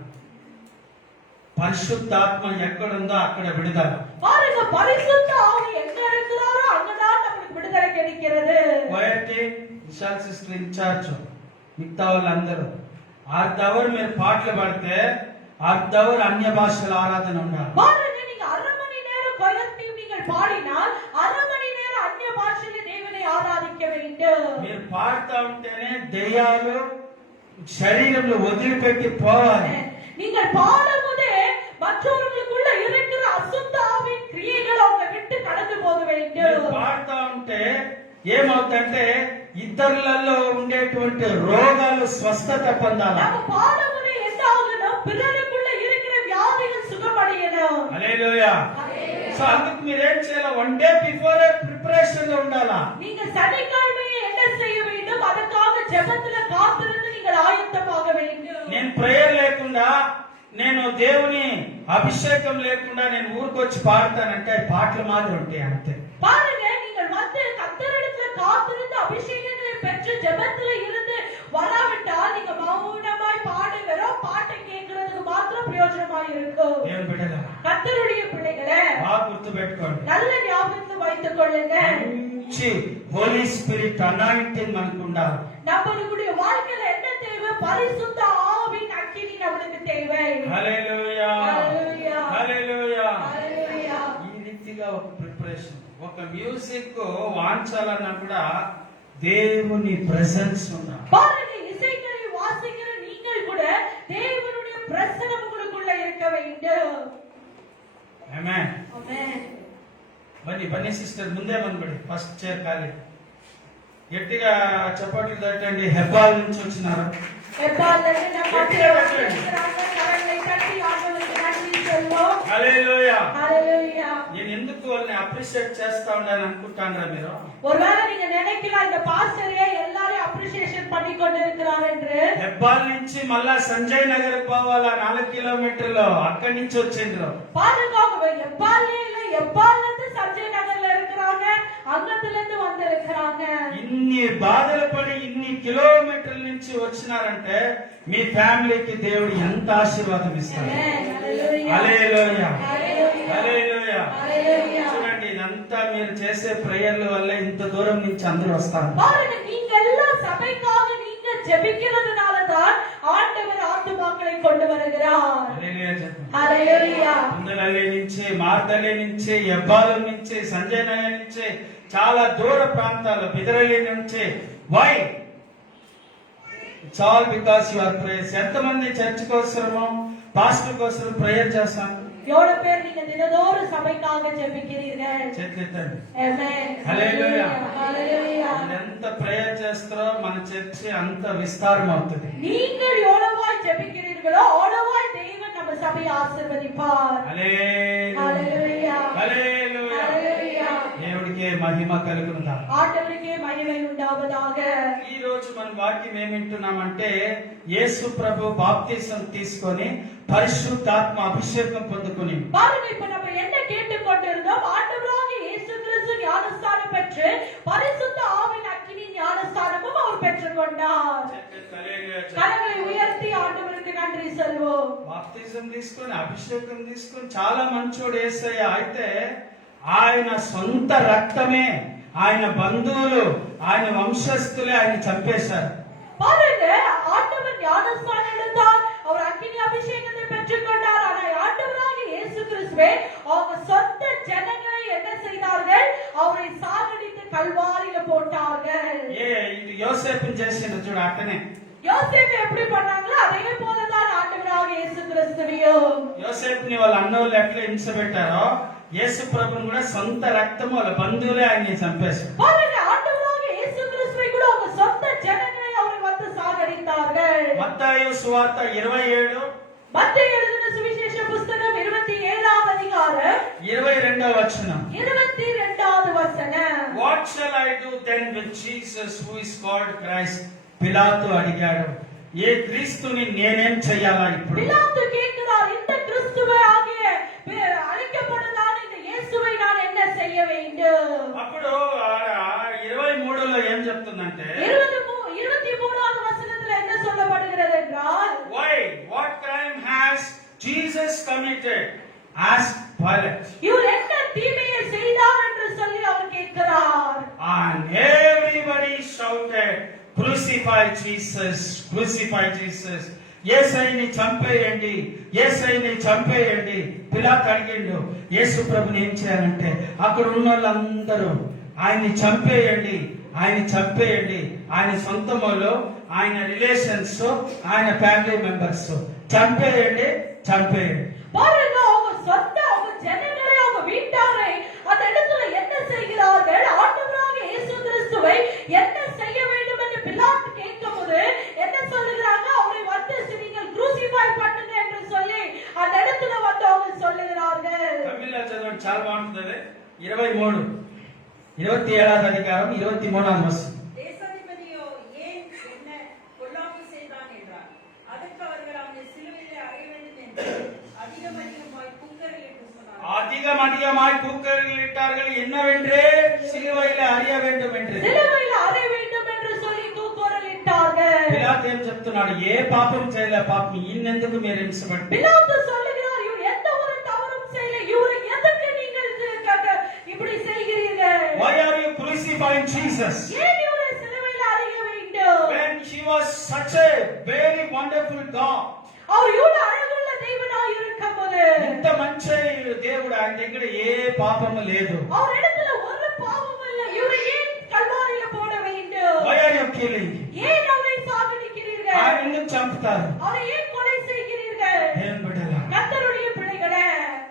పరిశుద్ధాత్మ ఎక్కడుందో అక్కడ విడుదల. பாருங்க, பரிசுத்த ஆவி எங்க இருக்கிறாரோ அங்கதான் நமக்கு விடுதலை கிடைக்கிறது. పోయటి విశాల్ సిస్టర్ ఇన్ఛార్జ్, మిగతా వాళ్ళందరూ అర్ధ అవర్ మీరు పాటలు పాడితే అర్ధ అవర్ అన్య భాషల ఆరాధన ఉండాలి. பாருங்க, நீங்க அரை மணி நேரம் கொயர்த்தி நீங்கள் பாடினால் அரை மணி நேரம் அந்நிய பாஷையில தேவனை ஆராதிக்க வேண்டும். మీరు పాడుతూ ఉంటేనే దెయ్యాలు శరీరంలో వదిలిపెట్టి పోవాలి. நீங்கள் பாடும்போதே மற்றவர்களுக்குள்ள இருக்கிற அசுத்த ஆவியின் கிரியைகள் அவங்க விட்டு கடந்து போக வேண்டும். మీరు పాడుతూ ఉంటే ఏమవుతుందంటే ఇతరులలో ఉండేటువంటి రోగాలు స్వస్థత పొందాలి. நம்ம பாடும்போது என்ன ஆகணும்? பிறருக்குள்ள இருக்கிற வியாதிகள் சுகமடையணும். హల్లెలూయా. సో అందుకు మీరేం చేయాలి? వన్ డే బిఫోర్ ప్రిపరేషన్ లో ఉండాలా. நீங்க சனிக்கிழமையே என்ன செய்ய வேண்டும்? அதற்காக ஜெபத்துல காத்திருந்து நீங்கள் ஆயத்தமாக வேண்டும். నేను ప్రేయర్ లేకుండా నేను దేవుని అభిషేకం లేకుండా నేను ఊరికొచ్చి పాడతానంటే అవి పాటలు మాత్రం ఉంటాయి అంతే. பாருங்க, நீங்கள் வந்து கர்த்தரிடத்துல காத்திருந்து அபிஷேகங்களை பெற்று ஜெபத்துல இருந்து வராவிட்டால் நீங்க மௌனமாய் பாட வெறும் பாட்டை கேட்கறதுக்கு மாத்திரம் பிரயோஜனமாய் இருக்கும். దేవుని బిడ్డలారా, கர்த்தருடைய பிள்ளைகளே, బాగా గుర్తు పెట్టుకోండి. நல்ல ஞாபகத்தில் வைத்துக் கொள்ளுங்க. మంచి హోలీ స్పిరిట్ అనాయింటింగ్ మనకు ఉండాలి. நம்மளுடைய வாழ்க்கையில என்ன தேவை? பரிசுத்த ஆவியின் அக்கினி நம்மளுக்கு தேவை. హల్లెలూయా, హల్లెలూయా, హల్లెలూయా. హల్లెలూయా. ఈ రీతిగా ఒక ప్రిపరేషన్, ఒక మ్యూజిక్ వాంచాలన్నా కూడా దేవుని ప్రెసెన్స్ ఉండాలి. பாருங்க, இசைக்கருவி வாசிக்கிற நீங்கள் கூட தேவனுடைய பிரசன்னம் உங்களுக்குள்ள இருக்க வேண்டும். ఆమేన్. ஆமென். బన్నీ బన్నీ సిస్టర్ ముందే మనబడి ఫస్ట్ చైర్ ఖాళీ. గట్టిగా చప్పట్లు తట్టండి. హెబ్బాల్ నుంచి వచ్చినారు. எப்பாலருந்து நம்ம இருக்கிறாங்க. கரங்களை தட்டி ஆண்டவருக்கு நன்றி சொல்வோம். హల్లెలూయా. ஹalleluya. నేను ఎందుకు వాళ్ళని అప్రిషియేట్ చేస్తా ఉండాలని అనుకుంటాండ్రా మీరు? ஒருவேளை நீங்க நினைக்கலாம் இந்த பாஸ்டரே எல்லாரையும் அப்ரிசியேஷன் பண்ணி கொண்டிருக்கிறார் என்று. హెబ్బాల్ నుంచి మళ్ళా సంజయ్ నగర్ పోవాలా 4 కిలోమీటర్లు, అక్కడి నుంచి వచ్చిండ్రు. பாருங்க, எப்பாலே இல்ல, எப்பால இருந்து சஞ்சய் நகர்ல இருக்கிறாங்க, அங்கத்துல இருந்து வந்து இருக்கிறாங்க. ఇన్ని బాధలు పడి ఇన్ని కిలోమీటర్ల నుంచి వచ్చినారంటే మీ ఫ్యామిలీకి దేవుడు ఎంత ఆశీర్వాదం ఇస్తాడు. హల్లెలూయా. హల్లెలూయా, హల్లెలూయా. హల్లెలూయా. హల్లెలూయా. చూడండి, ఇదంతా మీరు చేసే ప్రేయర్ల వల్ల ఇంత దూరం నుంచి అందరూ వస్తారు. பாருங்க, நீங்க எல்லாம் சபைக்காக நீங்க ஜெபிக்கிறதுனால தான் ஆண்டவர் ஆத்துமாக்களை கொண்டு வருகிறார். హల్లెలూయా చెప్పండి. హల్లెలూయా. ముందలల్లి నుంచి, మార్దల్లి నుంచి, ఎబ్బాలం నుంచి, సంజయ్ నగర్ నుంచి, చాలా దూర ప్రాంతాలు, బిదరల్లి నుంచి. Why? It's all because your prayers. ఎంతమంది చర్చ్ కోసము, పాస్టర్ కోసం ప్రేయర్ చేస్తాం? எவ்வளவு பேர் நீங்க தினதோறும் சபைக்காக ஜெபிக்கிறீர்கள்? చేతులెత్తండి. ஆமென். హల్లెలూయా. ஹalleluya. ఎంత ప్రేయర్ చేస్తారో మన చర్చి అంత విస్తారం అవుతుంది. நீங்கள் எவ்வளவாய் ஜெபிக்கிறீர்களோ அவ்வளவாய் தேவன் நம்ம சபையை ஆசீர்வதிப்பார். హల్లెలూయా, ஹalleluya. హల్లెలూయా. ஹalleluya. దేవుడికే మహిమ కలుగునుగా. ஆண்டவருக்கே மகிமை உண்டாவதாக. ఈ రోజు మన వాక్యం ఏం వింటున్నామంటే, యేసు ప్రభు బాప్తిసం తీసుకొని పరిశుద్ధాత్మ అభిషేకం పొందుకొని. பாருங்க, இப்ப நம்ம என்ன கேட்டுக்கொண்டிருந்தோம்? ஆண்டவராகிய இயேசு கிறிஸ்து ஞானஸ்நானம் பெற்று பரிசுத்த ஆவியின் அக்கினி ஞானஸ்நானமும் அவர் பெற்றுக்கொண்டார். கரங்களை உயர்த்தி ஆண்டவருக்கு நன்றி சொல்வோம். బాప్తిజం తీసుకొని అభిషేకం తీసుకొని చాలా మంచోడు యేసయ్య. అయితే ఆయన సొంత రక్తమే, ఆయన బంధువులు, ఆయన వంశస్థులే ఆయన చంపేశారు. பாருங்க, ஆண்டவர் ஞானஸ்நானம் எடுத்தார், அவர் அக்கினி அபிஷேகத்தை பெற்றுக்கொண்டார். ஆனால் ஆண்டவராகிய இயேசு கிறிஸ்துவே அவங்க சொந்த ஜனங்களை என்ன செய்தார்கள்? அவரை சாகடித்து கல்வாரியில போட்டார்கள். ఇది యోసేపుని చేసిండు చూడు, అట్టనే. யோசேப்பு எப்படி பண்ணாங்களோ அதே போலதான் ஆண்டவராகிய இயேசு கிறிஸ்துவையும். యోసేపుని వాళ్ళ అన్నోళ్ళు ఎట్లా హింస పెట్టారో, యేసు ప్రభుని కూడా సొంత రక్తం వాళ్ళ బంధువులే ఆయన్ని చంపేశారు. பாருங்க, ஆண்டவராகிய இயேசு கிறிஸ்துவை கூட அவங்க சொந்த ஜனங்களை அவரை வந்து சாகடித்தார்கள். మత్తయి సువార్త 27 மத்தேயு எழுதின சுவிசேஷ புஸ்தகம் 27ஆம் அதிகாரம் 22వ వచనం. 22வது வசனம். What shall I do then with Jesus who is called Christ? పిలాతు అడిగాడు, ఏ క్రీస్తుని నేనేం చేయాలా ఇప్పుడు? பிலாத்து கேட்கிறார், இந்த கிறிஸ்துவை ஆகிய அழைக்கப்படுதான இந்த இயேசுவை நான் என்ன செய்ய வேண்டும்? అప్పుడు 23లో ఏం చెప్తుందంటే, 23வது வசனத்துல என்ன சொல்லப்படுகிறது என்றால், why, what crime has Jesus committed? Asked Pilate. இவர் என்ன தீமையை செய்தார் என்று சொல்லி அவர் கேட்கிறார். And everybody shouted, crucify Jesus, crucify Jesus. యేసయ్యని చంపేయండి, యేసయ్యని చంపేయండి. పిలాతు అడిగిండు యేసు ప్రభుని ఏం చేయాలంటే, అక్కడ ఉన్న వాళ్ళందరూ ఆయన్ని చంపేయండి, ఆయన్ని చంపేయండి. ఆయన సొంత వాళ్ళు, ఆయన రిలేషన్స్, ఆయన ఫ్యామిలీ మెంబర్స్ చంపేయండి, చంపేయండి. பாருங்க, அவங்க சொந்த அவங்க ஜனங்களை அவங்க வீட்டாரை அந்த இடத்துல என்ன செய்கிறார்கள்? ஆண்டவராகிய இயேசு கிறிஸ்துவை என்ன செய்ய வேண்டும் என்று பிலாத்து கேட்கும்போது என்ன சொல்லுகிறாங்க? அவரை வந்து நீங்கள் க்ரூசிஃபை பண்ணுங்க என்று சொல்லி அந்த இடத்துல வந்து அவங்க சொல்லுகிறார்கள். తమిళలో చదవండి, చాలా బాగుంటుంది. 23 27వ అధికారం 23వ వచనం. தேசாதிபதியோ ஏன் என்ன பொல்லாப்பு செய்தான் என்றார். அதற்கு அவர்கள் அவனை சிலுவையிலே அறைய வேண்டும் என்று அதிகமாய் கூக்குரலிட்டார்கள், என்னவென்று? சிலுவையில அறிய வேண்டும் என்று. సిలువలో అరే வேண்டும் என்று சொல்லி కూకురలిட்டார்கள். పిలాతు ఏం చెప్తున్నాడు? ఏ పాపం చేయలే, పాపం ఈయనెందుకు మీరు హింసపడి? பிலாத்து சொல்லுகிறார், இவர் எந்த ஒரு தவறும் செய்யல, இவரை எதற்கு நீங்கள் இப்படி செய்கிறீர்கள்? Why are you crucifying Jesus? ஏன் இவரை சிலுவையில் அறைய வேண்டும்? When he was such a very wonderful God. அவர் இவ்வளவு అழగుள்ள దేవుడాయి இருக்கும்போது, ఇంత మంచి దేవుడు ఆయన దగ్గర ఏ పాపము లేదు. அவர் இடத்துல ஒரு பாவமும் இல்லை. இவரை ஏன் கல்வாரியில போட வேண்டும்? Why are you killing? ஏன் அவரை சாகடிக்கிறீர்கள்? ఆయన ఎందుకు చంపుతారు? அவரை ఏன் கொலை செய்கிறீர்கள்? ఏం బిడ్డలా கர்த்தருடைய பிள்ளைகளே,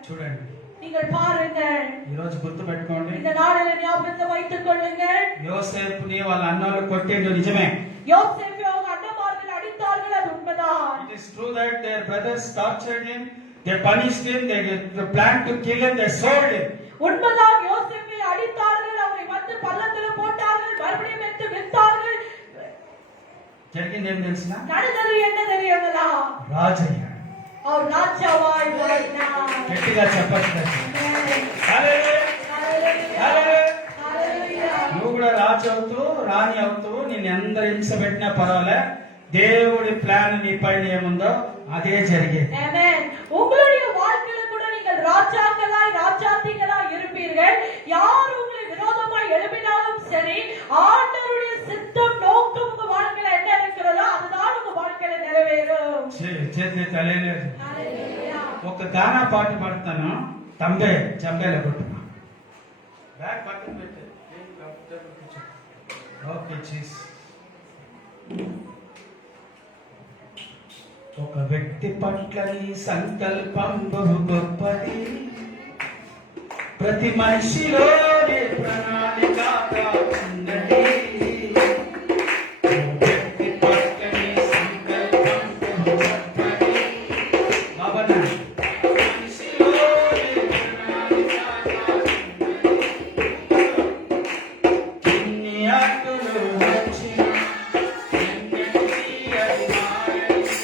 చూడండి, நீங்கள் பாருங்கள், ఈ రోజు గుర్తు పెట్టుకోండి. இந்த நாளில ஞாபகத்தில் வைத்துக் கொள்ளுங்கள். యోసేపుని వాళ్ళ అన్నలు కొట్టిండు, నిజమే. யோசேப்பை அவங்க அண்ணமார்கள் அடித்தார்கள், அது உண்மைதான். It is true that their brothers tortured him, they punished him, they planned to kill him, they sold him. உண்மைதான், யோசேப்பை அடித்தார்கள், அவரை வந்து பள்ளத்தில் போட்டார்கள், மறுபடியும் எடுத்து வித்தார்கள். జరిగింది ఏం తెలిసిన? நடந்தது என்ன தெரியுங்களா? రాజయ్య. அவர் ராஜாவாய் மாறினார். గట్టిగా చెప్పచ్చు కదా. Amen. హల్లెలూయా. Hallelujah. హల్లెలూయా. Hallelujah. నువ్వు కూడా రాజు అవుతూ రాణి అవుతూ నిన్ను ఎందరు హింస పెట్టినా పర్వాలే, దేవుడి ప్లాన్ నీ పైన ఏముందో అదే జరిగేది. Amen. உங்களுடைய வாழ்க்கையில கூட நீங்கள் ராஜாக்களாய் ராஜாத்திகளாய் இருப்பீர்கள். யார் உங்களை விரோதமாய் எழுப்பினாலும் சரி, ஆண்டவருடைய சித்தம் நோக்கம் உங்க வாழ்க்கையில என்ன இருக்கிறதோ அதுதான் உங்க வாழ்க்கையில நிறைவேறும். చేతి తలేలేదు. Hallelujah. ఒక గానా పాట పాడతాను, తంబే చంబేలో కొట్టున్నా. బ్యాగ్ పక్కన పెట్టు. Okay cheese. ఒక వ్యక్తి పట్ల నీ సంకల్పం బహు గొప్పది, ప్రతి మనిషిలోనే ప్రణాళిక ఉన్నది. ఒక వ్యక్తి పట్ల నీ సంకల్పం బహు గొప్పది. బాబనా, మనిషిలోనే ప్రణాళిక ఉన్నది. ఎన్ని అడ్డులు వచ్చినా ఎన్నటికీ అది మారనిది.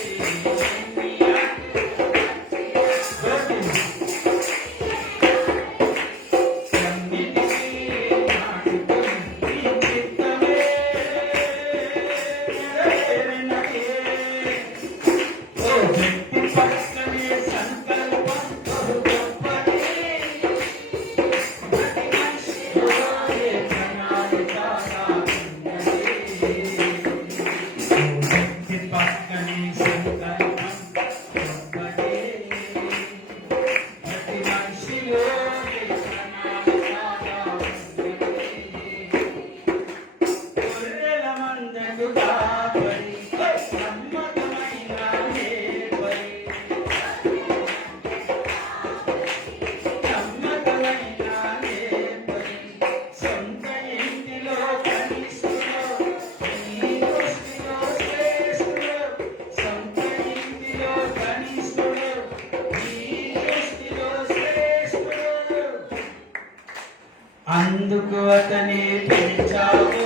అందుకు అతని పిలిచావు,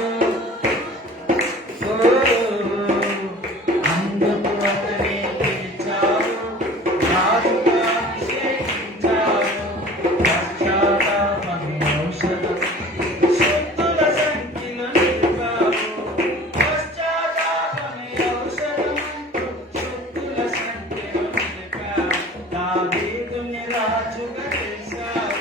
అందుకు అతని పిలిచావు, రాజుగా అభిషేకించావు. పశ్చాత్తాపమే ఔషధం, శక్తుల సంఖ్యలో నిలిపావు. పశ్చాత్తాపమే ఔషధం, శక్తుల సంఖ్యలో నిలిపావు. దావీదుని రాజుగా చేశావు.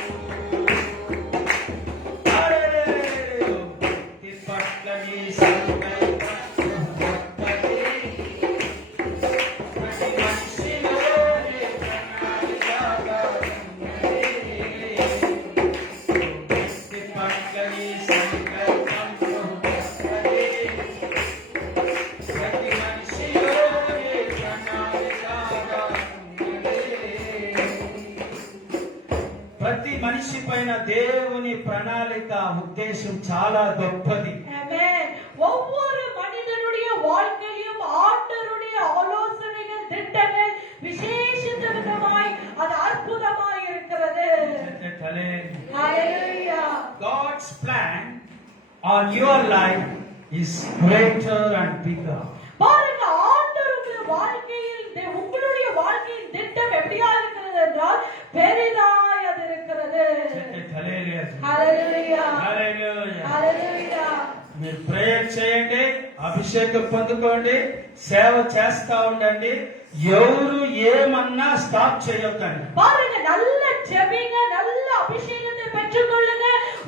ప్రతి మనిషి పైన దేవుని ప్రణాళిక ఉద్దేశం చాలా గొప్పది. Amen. ஒவ்வொரு மனிதனுடைய வாழ்க்கையிலும் ஆண்டவருடைய ஆலோசனைகள் திட்டங்கள் விசேஷித்த விதமாய் அது அற்புதமாய் இருக்கிறது. Hallelujah. God's plan on your life is greater and bigger. பாருங்க, ஆண்டவர் உங்களுடைய வாழ்க்கையில் உங்களுடைய வாழ்க்கையின் திட்டம் எப்படியா இருக்கிறது என்றால் பெரிதாய் அது இருக்கிறது. మీరు ప్రేయర్ చేయండి, అభిషేకం పొందుకోండి, సేవ చేస్తా ఉండండి. ఎవరు ఏమన్నా స్టాప్ చేయొద్దండి. பாருங்க, நல்ல ஜெபிங்க, நல்ல அபிஷேகத்தை பெற்றுக்கொள்ளுங்க,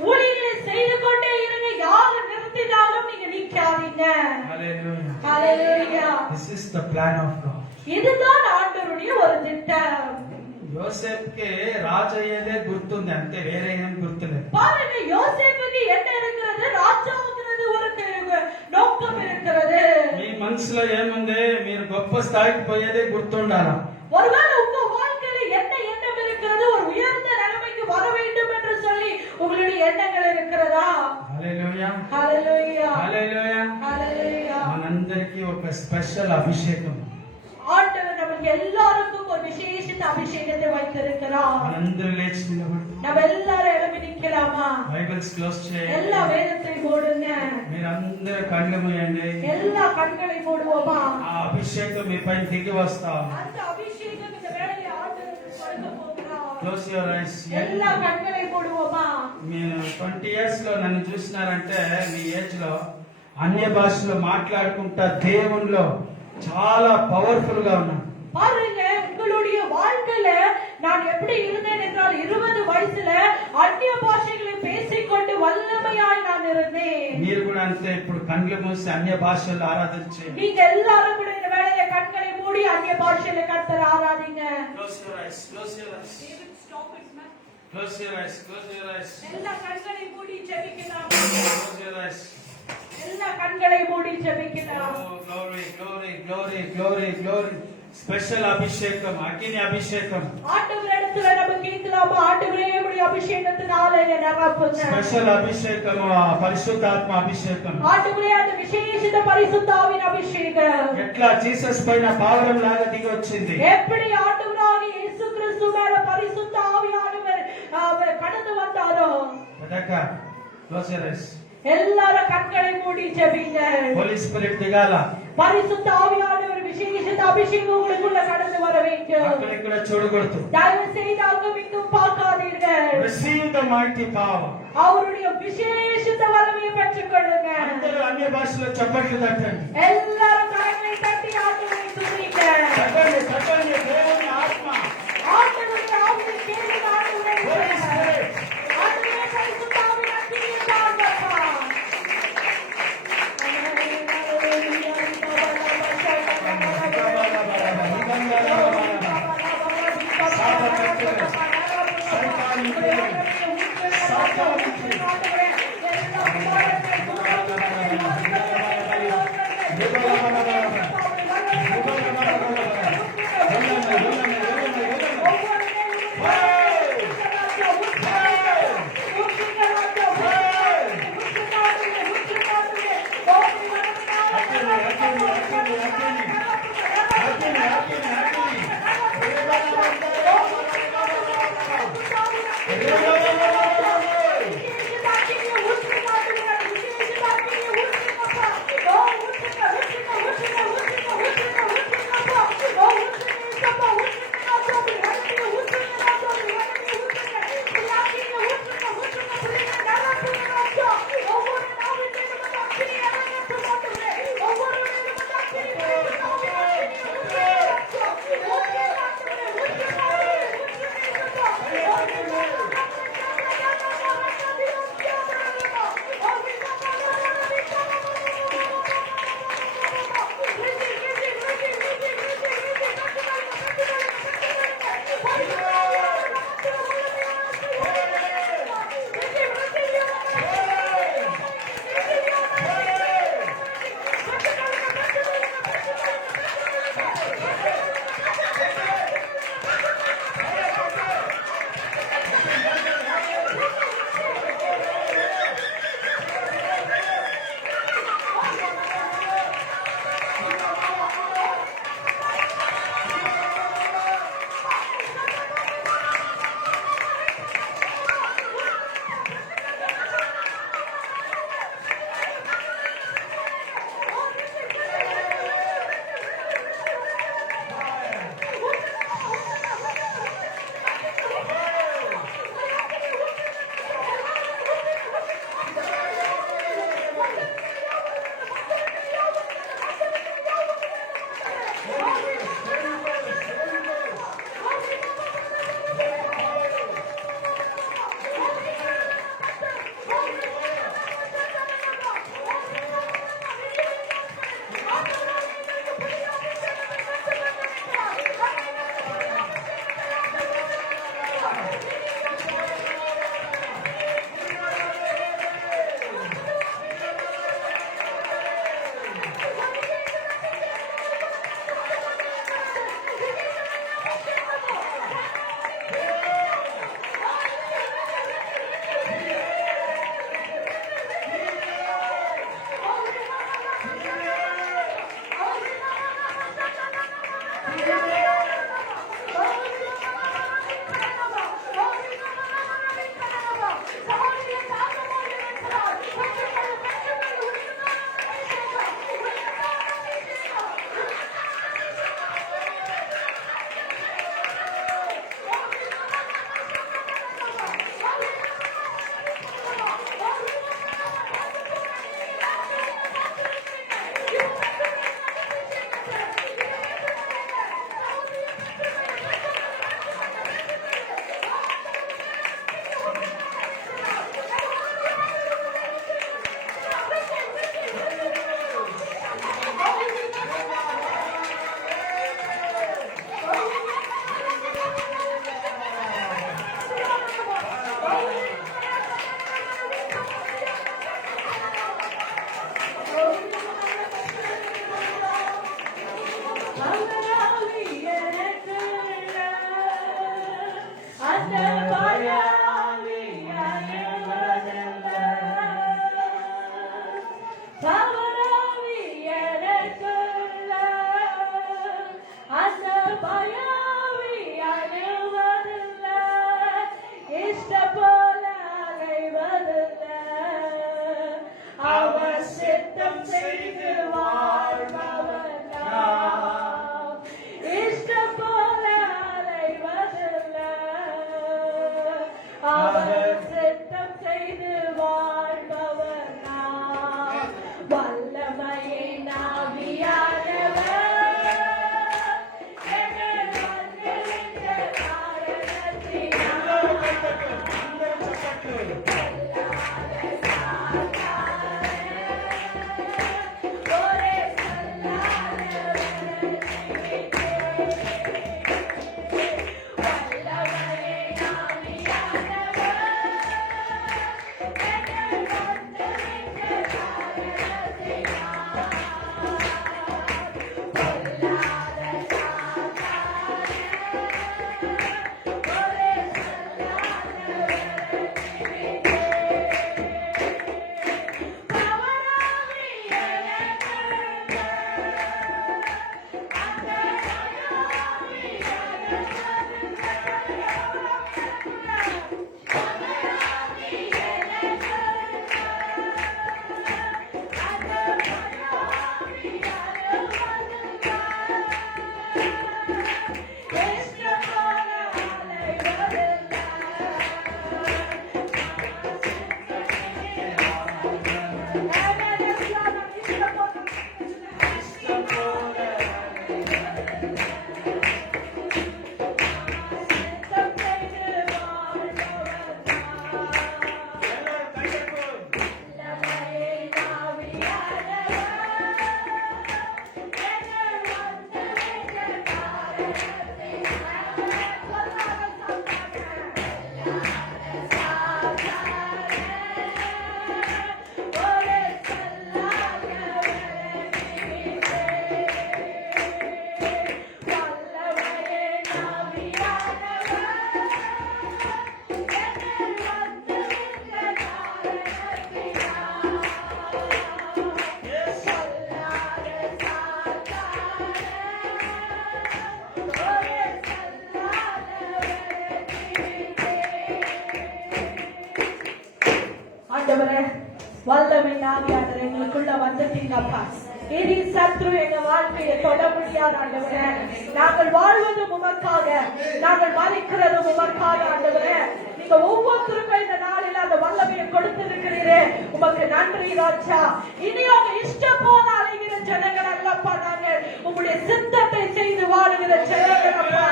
ஊழியங்களை செய்து கொண்டே இருங்க. யார் நிறுத்தினாலும் நீங்க நிக்காதீங்க. హల్లెలూయా. ஹalleluya. This is the plan of God. இதுதான் ஆண்டவருடைய ஒரு திட்டம். యోసేపుకి రాజు అయ్యేదే గుర్తుంది, అంతే, వేరే ఏం గుర్తులేదు. பாருங்க, யோசேப்புக்கு என்ன இருக்கிறது? ராஜாவுக்கு ஒரு நோக்கம் இருக்கிறது. మీ మనసులో ఏముంది? మీరు గొప్ప స్థాయికి పోయేదే గుర్తుండాలా? ஒருவேளை உங்க வாழ்க்கையில என்ன எண்ணம் இருக்கிறது? ஒரு உயர்ந்த நிலைமைக்கு வர வேண்டும் என்று சொல்லி உங்களுடைய எண்ணங்கள் இருக்கிறதா? హల్లెలూయా. ஹalleluya. హల్లెలూయా. ஹalleluya. మనందరికీ ఒక స్పెషల్ అభిషేకం. ஆண்டவர் நமக்கு எல்லாருக்கும் ஒரு விசேஷித்த அபிஷேகத்தை வைத்திருக்கிறார். మనందరూ లేచి నిలబడి நம்ம எல்லாரும் எழுப்பி நிக்கலாமா? బైబిల్స్ క్లోజ్ చేయండి. எல்லா வேதத்தை மூடுங்க. మీరందరూ కళ్ళు మూయండి. எல்லா கண்களை மூடுவோமா? ఆ అభిషేకం మీ పైన దిగి వస్తా. அந்த அபிஷேகம் இந்த வேளையை ஆண்டவர் கொடுக்க போகிறார். Close your eyes. எல்லா கண்களை மூடுவோமா? మీరు 20 ఇయర్స్ లో నన్ను చూసినారంటే మీ ఏజ్ లో అన్య భాషలో మాట్లాడుకుంటా దేవునిలో చాలా పవర్ఫుల్ గా ఉన్నాను. பாருங்க, உங்களுடைய வாழ்க்கையில நான் எப்படி இருந்தேன் என்றால் 20 வயசுல அந்நிய பாஷைகளை பேசிக்கொண்டு வல்லமையாய் நான் இருந்தேன். మీరు కూడా అంతే. ఇప్పుడు కళ్ళు మూసి అన్య భాషల్లో ఆరాధించి நீங்க எல்லாரும் கூட இந்த வேளையில கண்களை மூடி அந்நிய பாஷையில கர்த்தரை ஆராதிங்க. Close your eyes, close your eyes. Close your eyes, close your eyes. எல்லா கண்களை மூடி ஜெபிக்கலாம். Close your eyes. எல்லா கண்களை மூடி ஜெபிக்கலாம். Oh, glory, glory, glory, glory, glory. Special அபிஷேகம், அக்கினி அபிஷேகம். ஆண்டவரிடத்துல நம்ம கேட்கலாமா? ஆண்டவரே, உம்முடைய அபிஷேகத்தினால என்னை நிரப்புங்க. ஸ்பெஷல் அபிஷேகம், పరిశుద్ధాత్మ అభిషేకం. ஆண்டவரே, அந்த விசேஷித்த பரிசுத்த ஆவியின் அபிஷேகம் ఎట్లా జీసస్ పైన పావురం లాగా దిగి వచ్చింది. எப்படி ஆண்டவராகிய இயேசு கிறிஸ்து மேல பரிசுத்த ஆவியானவர் கடந்து வந்தாரோ. పదక క్లోజ్ యువర్ ఐస్. எல்லாரும் கண்களை மூடி ஜெபிங்க. హోలీ స్పిరిట్ దిగాల. பரிசுத்த ஆவியானவர் விசேஷித்த அபிஷேகம் உங்களுக்குள்ள கடந்து வர வேண்டும். అక్కడ ఇక్కడ చూడకూడదు. தயவு செய்து அங்கும் இங்கும் பார்க்காதீர்கள். Receive the mighty power. அவருடைய விசேஷித்த வல்லமையை பெற்றுக்கொள்ளுங்க. అందరూ అన్య భాషలో చప్పట్లు తట్టండి. எல்லாரும் கரங்களை தட்டி ஆண்டவரை துதிங்க. తట్టండి, తట్టండి. దేవుని ఆత్మ, ஆண்டவருடைய ஆவியை கேளுங்க. ஆண்டவரை Holy Spirit. ஆண்டவரே, பரிசுத்த ஆவியின் அக்கினியை தாங்கப்பா. ஆண்டவரே வல்லமை ஆவியானவர் எங்களுக்குள்ள வந்துட்டீங்கப்பா. இனி சத்ரு எங்க வாழ்க்கையை தொட முடியாது ஆண்டவரே. நாங்கள் வாழ்வது உமக்காக, நாங்கள் மறிக்கிறது உமக்காக ஆண்டவரே. நீங்க ஒவ்வொருத்தருக்கும் இந்த நாளில் அந்த வல்லமையை கொடுத்திருக்கிறீரே, உமக்கு நன்றி ராஜா. இனி உங்க இஷ்டம் போல அலைகிற ஜனங்கள் அல்லப்பா, நாங்கள் உங்களுடைய சித்தத்தை செய்து வாழுகிற ஜனங்கள் அப்பா.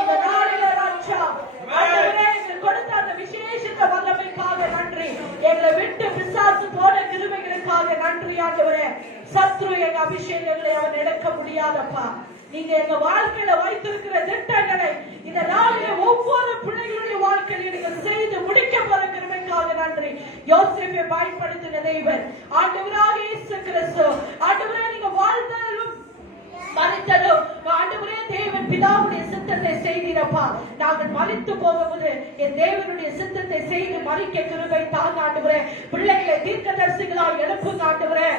இந்த நாளில ராஜா ஆண்டவரே எங்களுக்கு கொடுத்த அந்த விசேஷித்த வல்லமைக்காக நன்றி. எங்களை விட்டு பிசாசு போன கிருபைகளுக்காக நன்றி ஆண்டவரே. சத்ரு எங்க அபிஷேகங்களை அவன் எடுக்க முடியாதப்பா. நீங்க எங்க வாழ்க்கையில வைத்திருக்கிற திட்டங்களை இந்த நாளிலே ஒவ்வொரு பிள்ளைகளுடைய வாழ்க்கையில நீங்க செய்து முடிக்க போற கிருபைக்காக நன்றி. யோசேப்பை பயன்படுத்தின தெய்வன் ஆண்டவராக இயேசு கிறிஸ்து, ஆண்டவரே நீங்க வாழ்ந்தாலும் மறித்தலும் ஆண்டவரே தேவன் பிதாவுடைய சித்தத்தை செய்கிறப்பா. நாங்கள் மறித்து போகும்போது என் தேவனுடைய சித்தத்தை செய்து மறிக்க கிருபை தாங்க ஆண்டவரே. பிள்ளைகளை தீர்க்கதரிசிகளாய் எழுப்புங்க ஆண்டவரே.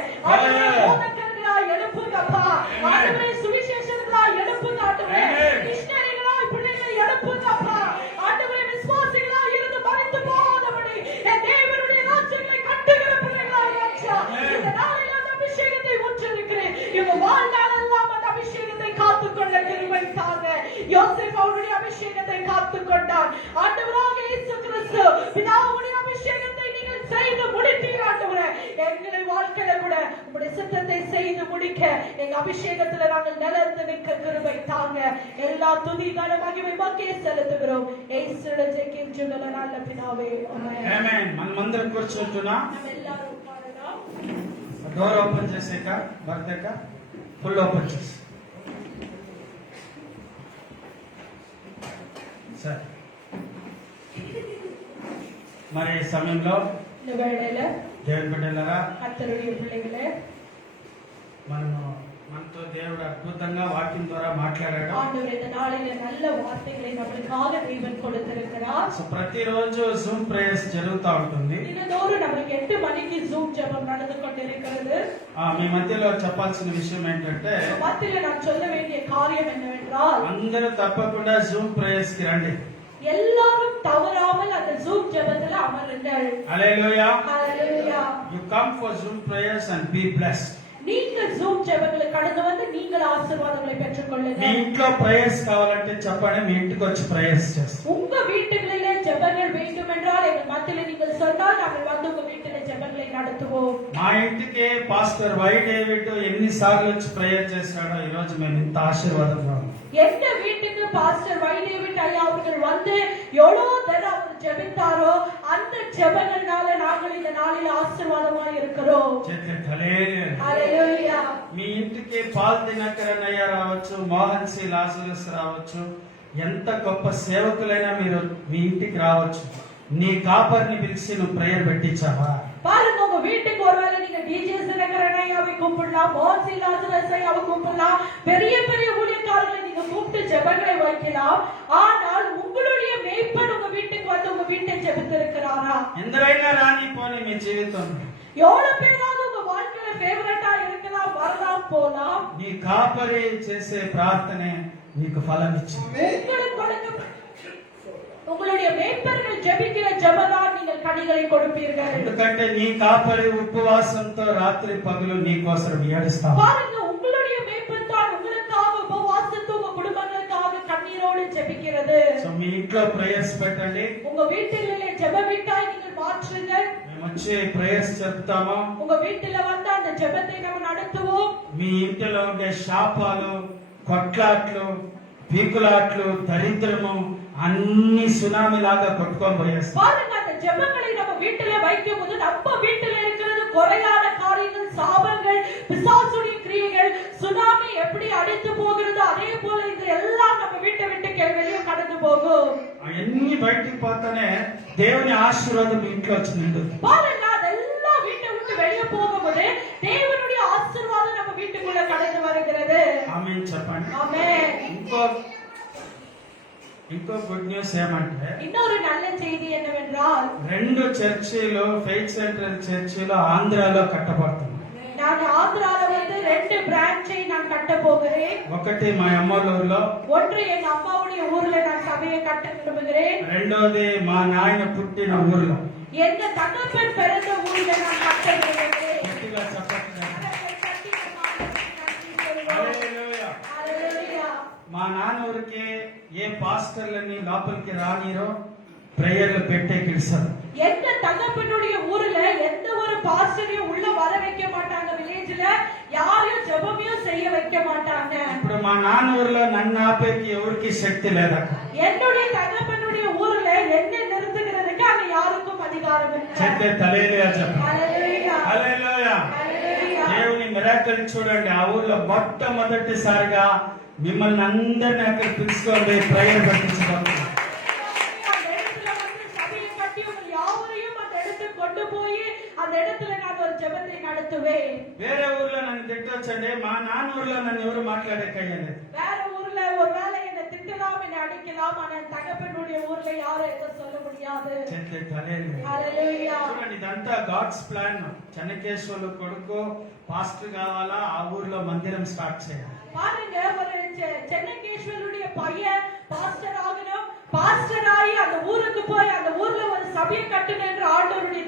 போதகர்களாய் எழுப்புங்கப்பா ஆண்டவரே. சுவிசேஷகர்களாய் எழுப்புங்க ஆண்டவரே. மிஷனரிகளாய் பிள்ளைகளை எழுப்புங்கப்பா ஆண்டவரே. விசுவாசிகளாய் இருந்து மறித்து போகாதபடி என் தேவனுடைய ராஜ்யத்தை கட்டுகிற பிள்ளைகளாய் ராஜா இந்த நாளில் அந்த அபிஷேகத்தை ஊற்றிருக்கிறேன். இவங்க வாழ்நாளெல்லாம் அபிஷேகத்தை காத்துக்கொள்ள கிருபை தாங்க. யோசேப்பு அவருடைய அபிஷேகத்தை காத்துக்கொண்டார். ஆண்டவராக இயேசு கிறிஸ்து பிதாவுடைய அபிஷேகத்தை நீங்கள் செய்து முடித்தீங்க ஆண்டவரே. எங்களை வாழ்க்கையில கூட உங்களுடைய சித்தத்தை செய்து முடிக்க எங்க அபிஷேகத்துல நாங்கள் நிலைத்து நிற்க கிருபை தாங்க. எல்லா துதி கன மகிமை மக்கே செலுத்துகிறோம். இயேசுவின் ஜெயிக்கின்ற நல்ல பிதாவே ஆமென். ఆమేన్. మనం అందరం కూర్చుంటున్నా. எல்லாரும் உட்காரலாம். డోర్ ఓపెన్ చేసాక వరదక ఫుల్ ఓపెన్ చేసి సార్ మరి ఈ సమయంలో இந்த வேளையில దేవుని బిడ్డలారా கர்த்தருடைய பிள்ளைகளே, మనతో దేవుడు అద్భుతంగా వాక్యం ద్వారా మాట్లాడాడు. ஆண்டவர் இந்த நாளில நல்ல வார்த்தைகளை நமக்காக தேவன் கொடுத்திருக்கிறார். సో ప్రతిరోజు జూమ్ ప్రేయర్స్ జరుగుతూ ఉంటుంది. தினந்தோறும் நமக்கு 8 மணிக்கு ஜூம் ஜெபம் நடந்து கொண்டிருக்கிறது. మీ మధ్యలో చెప్పాల్సిన విషయం ఏంటంటే மத்தியில நான் சொல்ல வேண்டிய காரியம் என்னவென்றால் అందరూ తప్పకుండా జూమ్ ప్రేయర్స్ కి రండి. எல்லாரும் தவறாமல் அந்த ஜூம் ஜெபத்துல அமருங்கள். హల్లెలూయా. ஹalleluya. You come for Zoom prayers and be blessed. நீங்கள் ஜூம் ஜெபங்களுக்கு கடந்து வந்து நீங்கள் ஆசீர்வாதங்களை பெற்றுக் మీ கொள்ளுங்கள். ఇంట్లో ప్రేయర్స్ కావాలంటే చెప్పండి, మీ ఇంటికి వచ్చి ప్రేయర్స్ చేస్తాం. உங்க வீட்டுகளிலே ஜெபங்கள் வேண்டும் என்றால் எங்கள் மத்தியில நீங்கள் சொன்னால் நாங்கள் வந்து உங்க வீட்டிலே ஜெபங்களை நடத்துவோம். మా ఇంటికి పాస్టర్ వై డేవిడ్ ఎన్నిసార్లు వచ్చి ప్రేయర్ చేశాడో ఈ రోజు మేము ఇంత ఆశీర్వాదంగా ఉన్నాం. எந்த வீட்டுக்கு பாஸ்டர் வைடேவிட் ஐயா அவர்கள் வந்து எவ்வளவு தடவை அவர் ஜெபித்தாரோ அந்த ஜெபங்கள்னால நாங்கள் இந்த நாளில் ஆசீர்வாதமாக இருக்கிறோம். చేతులెత్తి హల్లెలూయా. హల్లెలూయా. మీ ఇంటికి పాల్ దినకరన్ అయ్య రావచ్చు, మోహన్ సి లాజరస్ రావచ్చు, ఎంత గొప్ప సేవకులైనా మీరు మీ ఇంటికి రావచ్చు. నీ కాపర్ని పిలిచి నువ్వు ప్రేయర్ పెట్టించావా? பாருங்க, உங்க வீட்டுக்கு ஒருவேளை நீங்க டிஜே தினகரன் ஐயாவை கூப்பிடலாம், மோசி லாசரஸ் ஐயாவை கூப்பிடலாம், பெரிய பெரிய ஊழியக்காரர்களை நீங்க கூப்பிட்டு ஜெபங்களை வைக்கலாம். ஆனால் உங்களுடைய மேய்ப்பன் உங்க வீட்டுக்கு வந்து உங்க வீட்டை ஜெபித்திருக்கிறாரா? ఎందరైనా రాని పోని మీ జీవితం எவ்வளவு பேராவது உங்க வாழ்க்கையில ஃபேவரட்டா இருக்கலாம், வரலாம் போலாம். నీ కాపరి చేసే ప్రార్థనే నీకు ఫలం ఇచ్చింది. உங்களுக்கு கொடுக்கப்பட்ட உங்களுடைய மேய்ப்பர்கள் ஜெபிக்கிற ஜெபதான் நீங்கள் கனிகளை கொடுப்பீர்கள். ఎందుకంటే నీ కాపరి ఉపవాసంతో రాత్రి పగలు నీ కోసం ఏడుస్తాడు. பாருங்க, உங்களுடைய மேய்ப்பன் தான் உங்களுக்காக உபவாசத்தோ உங்க குடும்பங்களுக்காக கண்ணீரோடு ஜெபிக்கிறது. సో మీ ఇంట్లో ప్రేయర్స్ పెట్టండి. உங்க வீட்டிலே ஜெப வீட்டாய் நீங்கள் மாற்றுங்க. మేము వచ్చి ప్రేయర్స్ చెప్తాము. உங்க வீட்டில வந்து அந்த ஜெபத்தை நம்ம நடத்துவோம். మీ ఇంటిలో ఉండే శాపాలు, కొట్లాట్లు, పీకులాట్లు, దరిద్రము అన్ని సునామీ లాగా కొట్టుకొని పోయేస్తాయి. பாருங்க, அந்த ஜெபங்களை நம்ம வீட்டில வைக்கும் போது நம்ம வீட்டில இருக்கிறது குறையாத காரியங்கள், சாபங்கள், பிசாசுடைய கிரியைகள், சுனாமி எப்படி அடித்து போகிறதோ அதே போல இது எல்லாம் நம்ம வீட்டை விட்டு வெளியே கடந்து போகும். అవన్నీ బయటికి పోతానే దేవుని ఆశీర్వాదం మీ ఇంట్లో వచ్చి నిండుతుంది. பாருங்க, அதெல்லாம் வீட்டை விட்டு வெளியே போகும்போது தேவனுடைய ஆசீர்வாதம் நம்ம வீட்டுக்குள்ள கடந்து வருகிறது. ఆమేన్ చెప్పండి. ஆமென். ఇంకో గుడ్ న్యూస్ ఏమంటే இன்னொரு நல்ல செய்தி என்னவென்றால் 2 చర్చిలు ఫెయిత్ సెంట్రల్ చర్చిలో ఆంధ్రాలో కట్టబడుతుంది. நான் ஆந்திரால வந்து 2 பிரான்ச்சை நான் கட்ட போகிறேன். ఒకటి మా అమ్మలూరులో, ஒன்று எங்க அம்மாவுடைய ஊர்ல நான் சபையை సభ్య కట్ట విరుம்புகிறேன். రెండోది మా నాయన పుట్టిన ఊర్లో. எங்க தகப்பன் பிறந்த ஊர்ல நான் கட்ட விரும்புகிறேன். గట్టిగా చెప్పండి. హల్లెలూయా. హల్లెలూయా. మా నాన్న ఊరికి ఏ పాస్టర్లని లోపలికి రానిరో ప్రేయర్లు పెట్టే కిడిసారు. எங்க தகப்பனுடைய ஊர்ல எந்த ஒரு பாஸ்டரையும் உள்ள வர வைக்க மாட்டாங்க. வில்லேஜ்ல யாரையும் ஜெபமையும் செய்ய வைக்க மாட்டாங்க. ఇప్పుడు మా నాన్న ఊర్లో నన్ను ఆపేకి ఎవరికి శక్తి లేదక్క. என்னுடைய தகப்பனுடைய ஊர்ல என்னை நிறுத்துகிறதுக்கு அங்க யாருக்கும் அதிகாரம் இல்லை. చెప్తే తలేలియా చెప్పండి. హల్లెలూయా. హల్లెలూయా. హల్లెలూయా. దేవుని మిరాకిల్ చూడండి. ఆ ఊర్లో మొట్టమొదటిసారిగా మిమ్మల్ని అందరినీ అక్కడ పిలుచుకోండి ప్రేయర్ పెట్టించడం. அந்த இடத்துல வந்து சபையை கட்டி உங்கள் யாவரையும் அந்த இடத்துக்கு கொண்டு போய் அந்த இடத்துல நான் ஒரு ஜெபத்தை நடத்துவேன். వేరే ఊర్లో నన్ను తిట్టొచ్చండి. మా నాన్న ఊర్లో నన్ను ఎవరు మాట్లాడే కయ్యలేదు. வேற ஊர்ல ஒருவேளை என்னை திட்டலாம், என்னை அடிக்கலாம், ஆனா என் தகப்பனுடைய ஊர்ல யாரும் எதுவும் சொல்ல முடியாது. చెప్తే తలేలియా. హల్లెలూయా. చూడండి, ఇదంతా గాడ్స్ ప్లాన్. చెన్నకేశ్వర్లు కొడుకు పాస్టర్ కావాలా, ఆ ఊర్లో మందిరం స్టార్ట్ చేయాలి. பாருங்க, ஒரு சென்னகேஸ்வருடைய பையன் பாஸ்டர் ஆகணும், பாஸ்டர் ஆகி அந்த ஊருக்கு போய் அந்த ஊர்ல ஒரு சபையை கட்டணும் என்ற ஆண்டவருடைய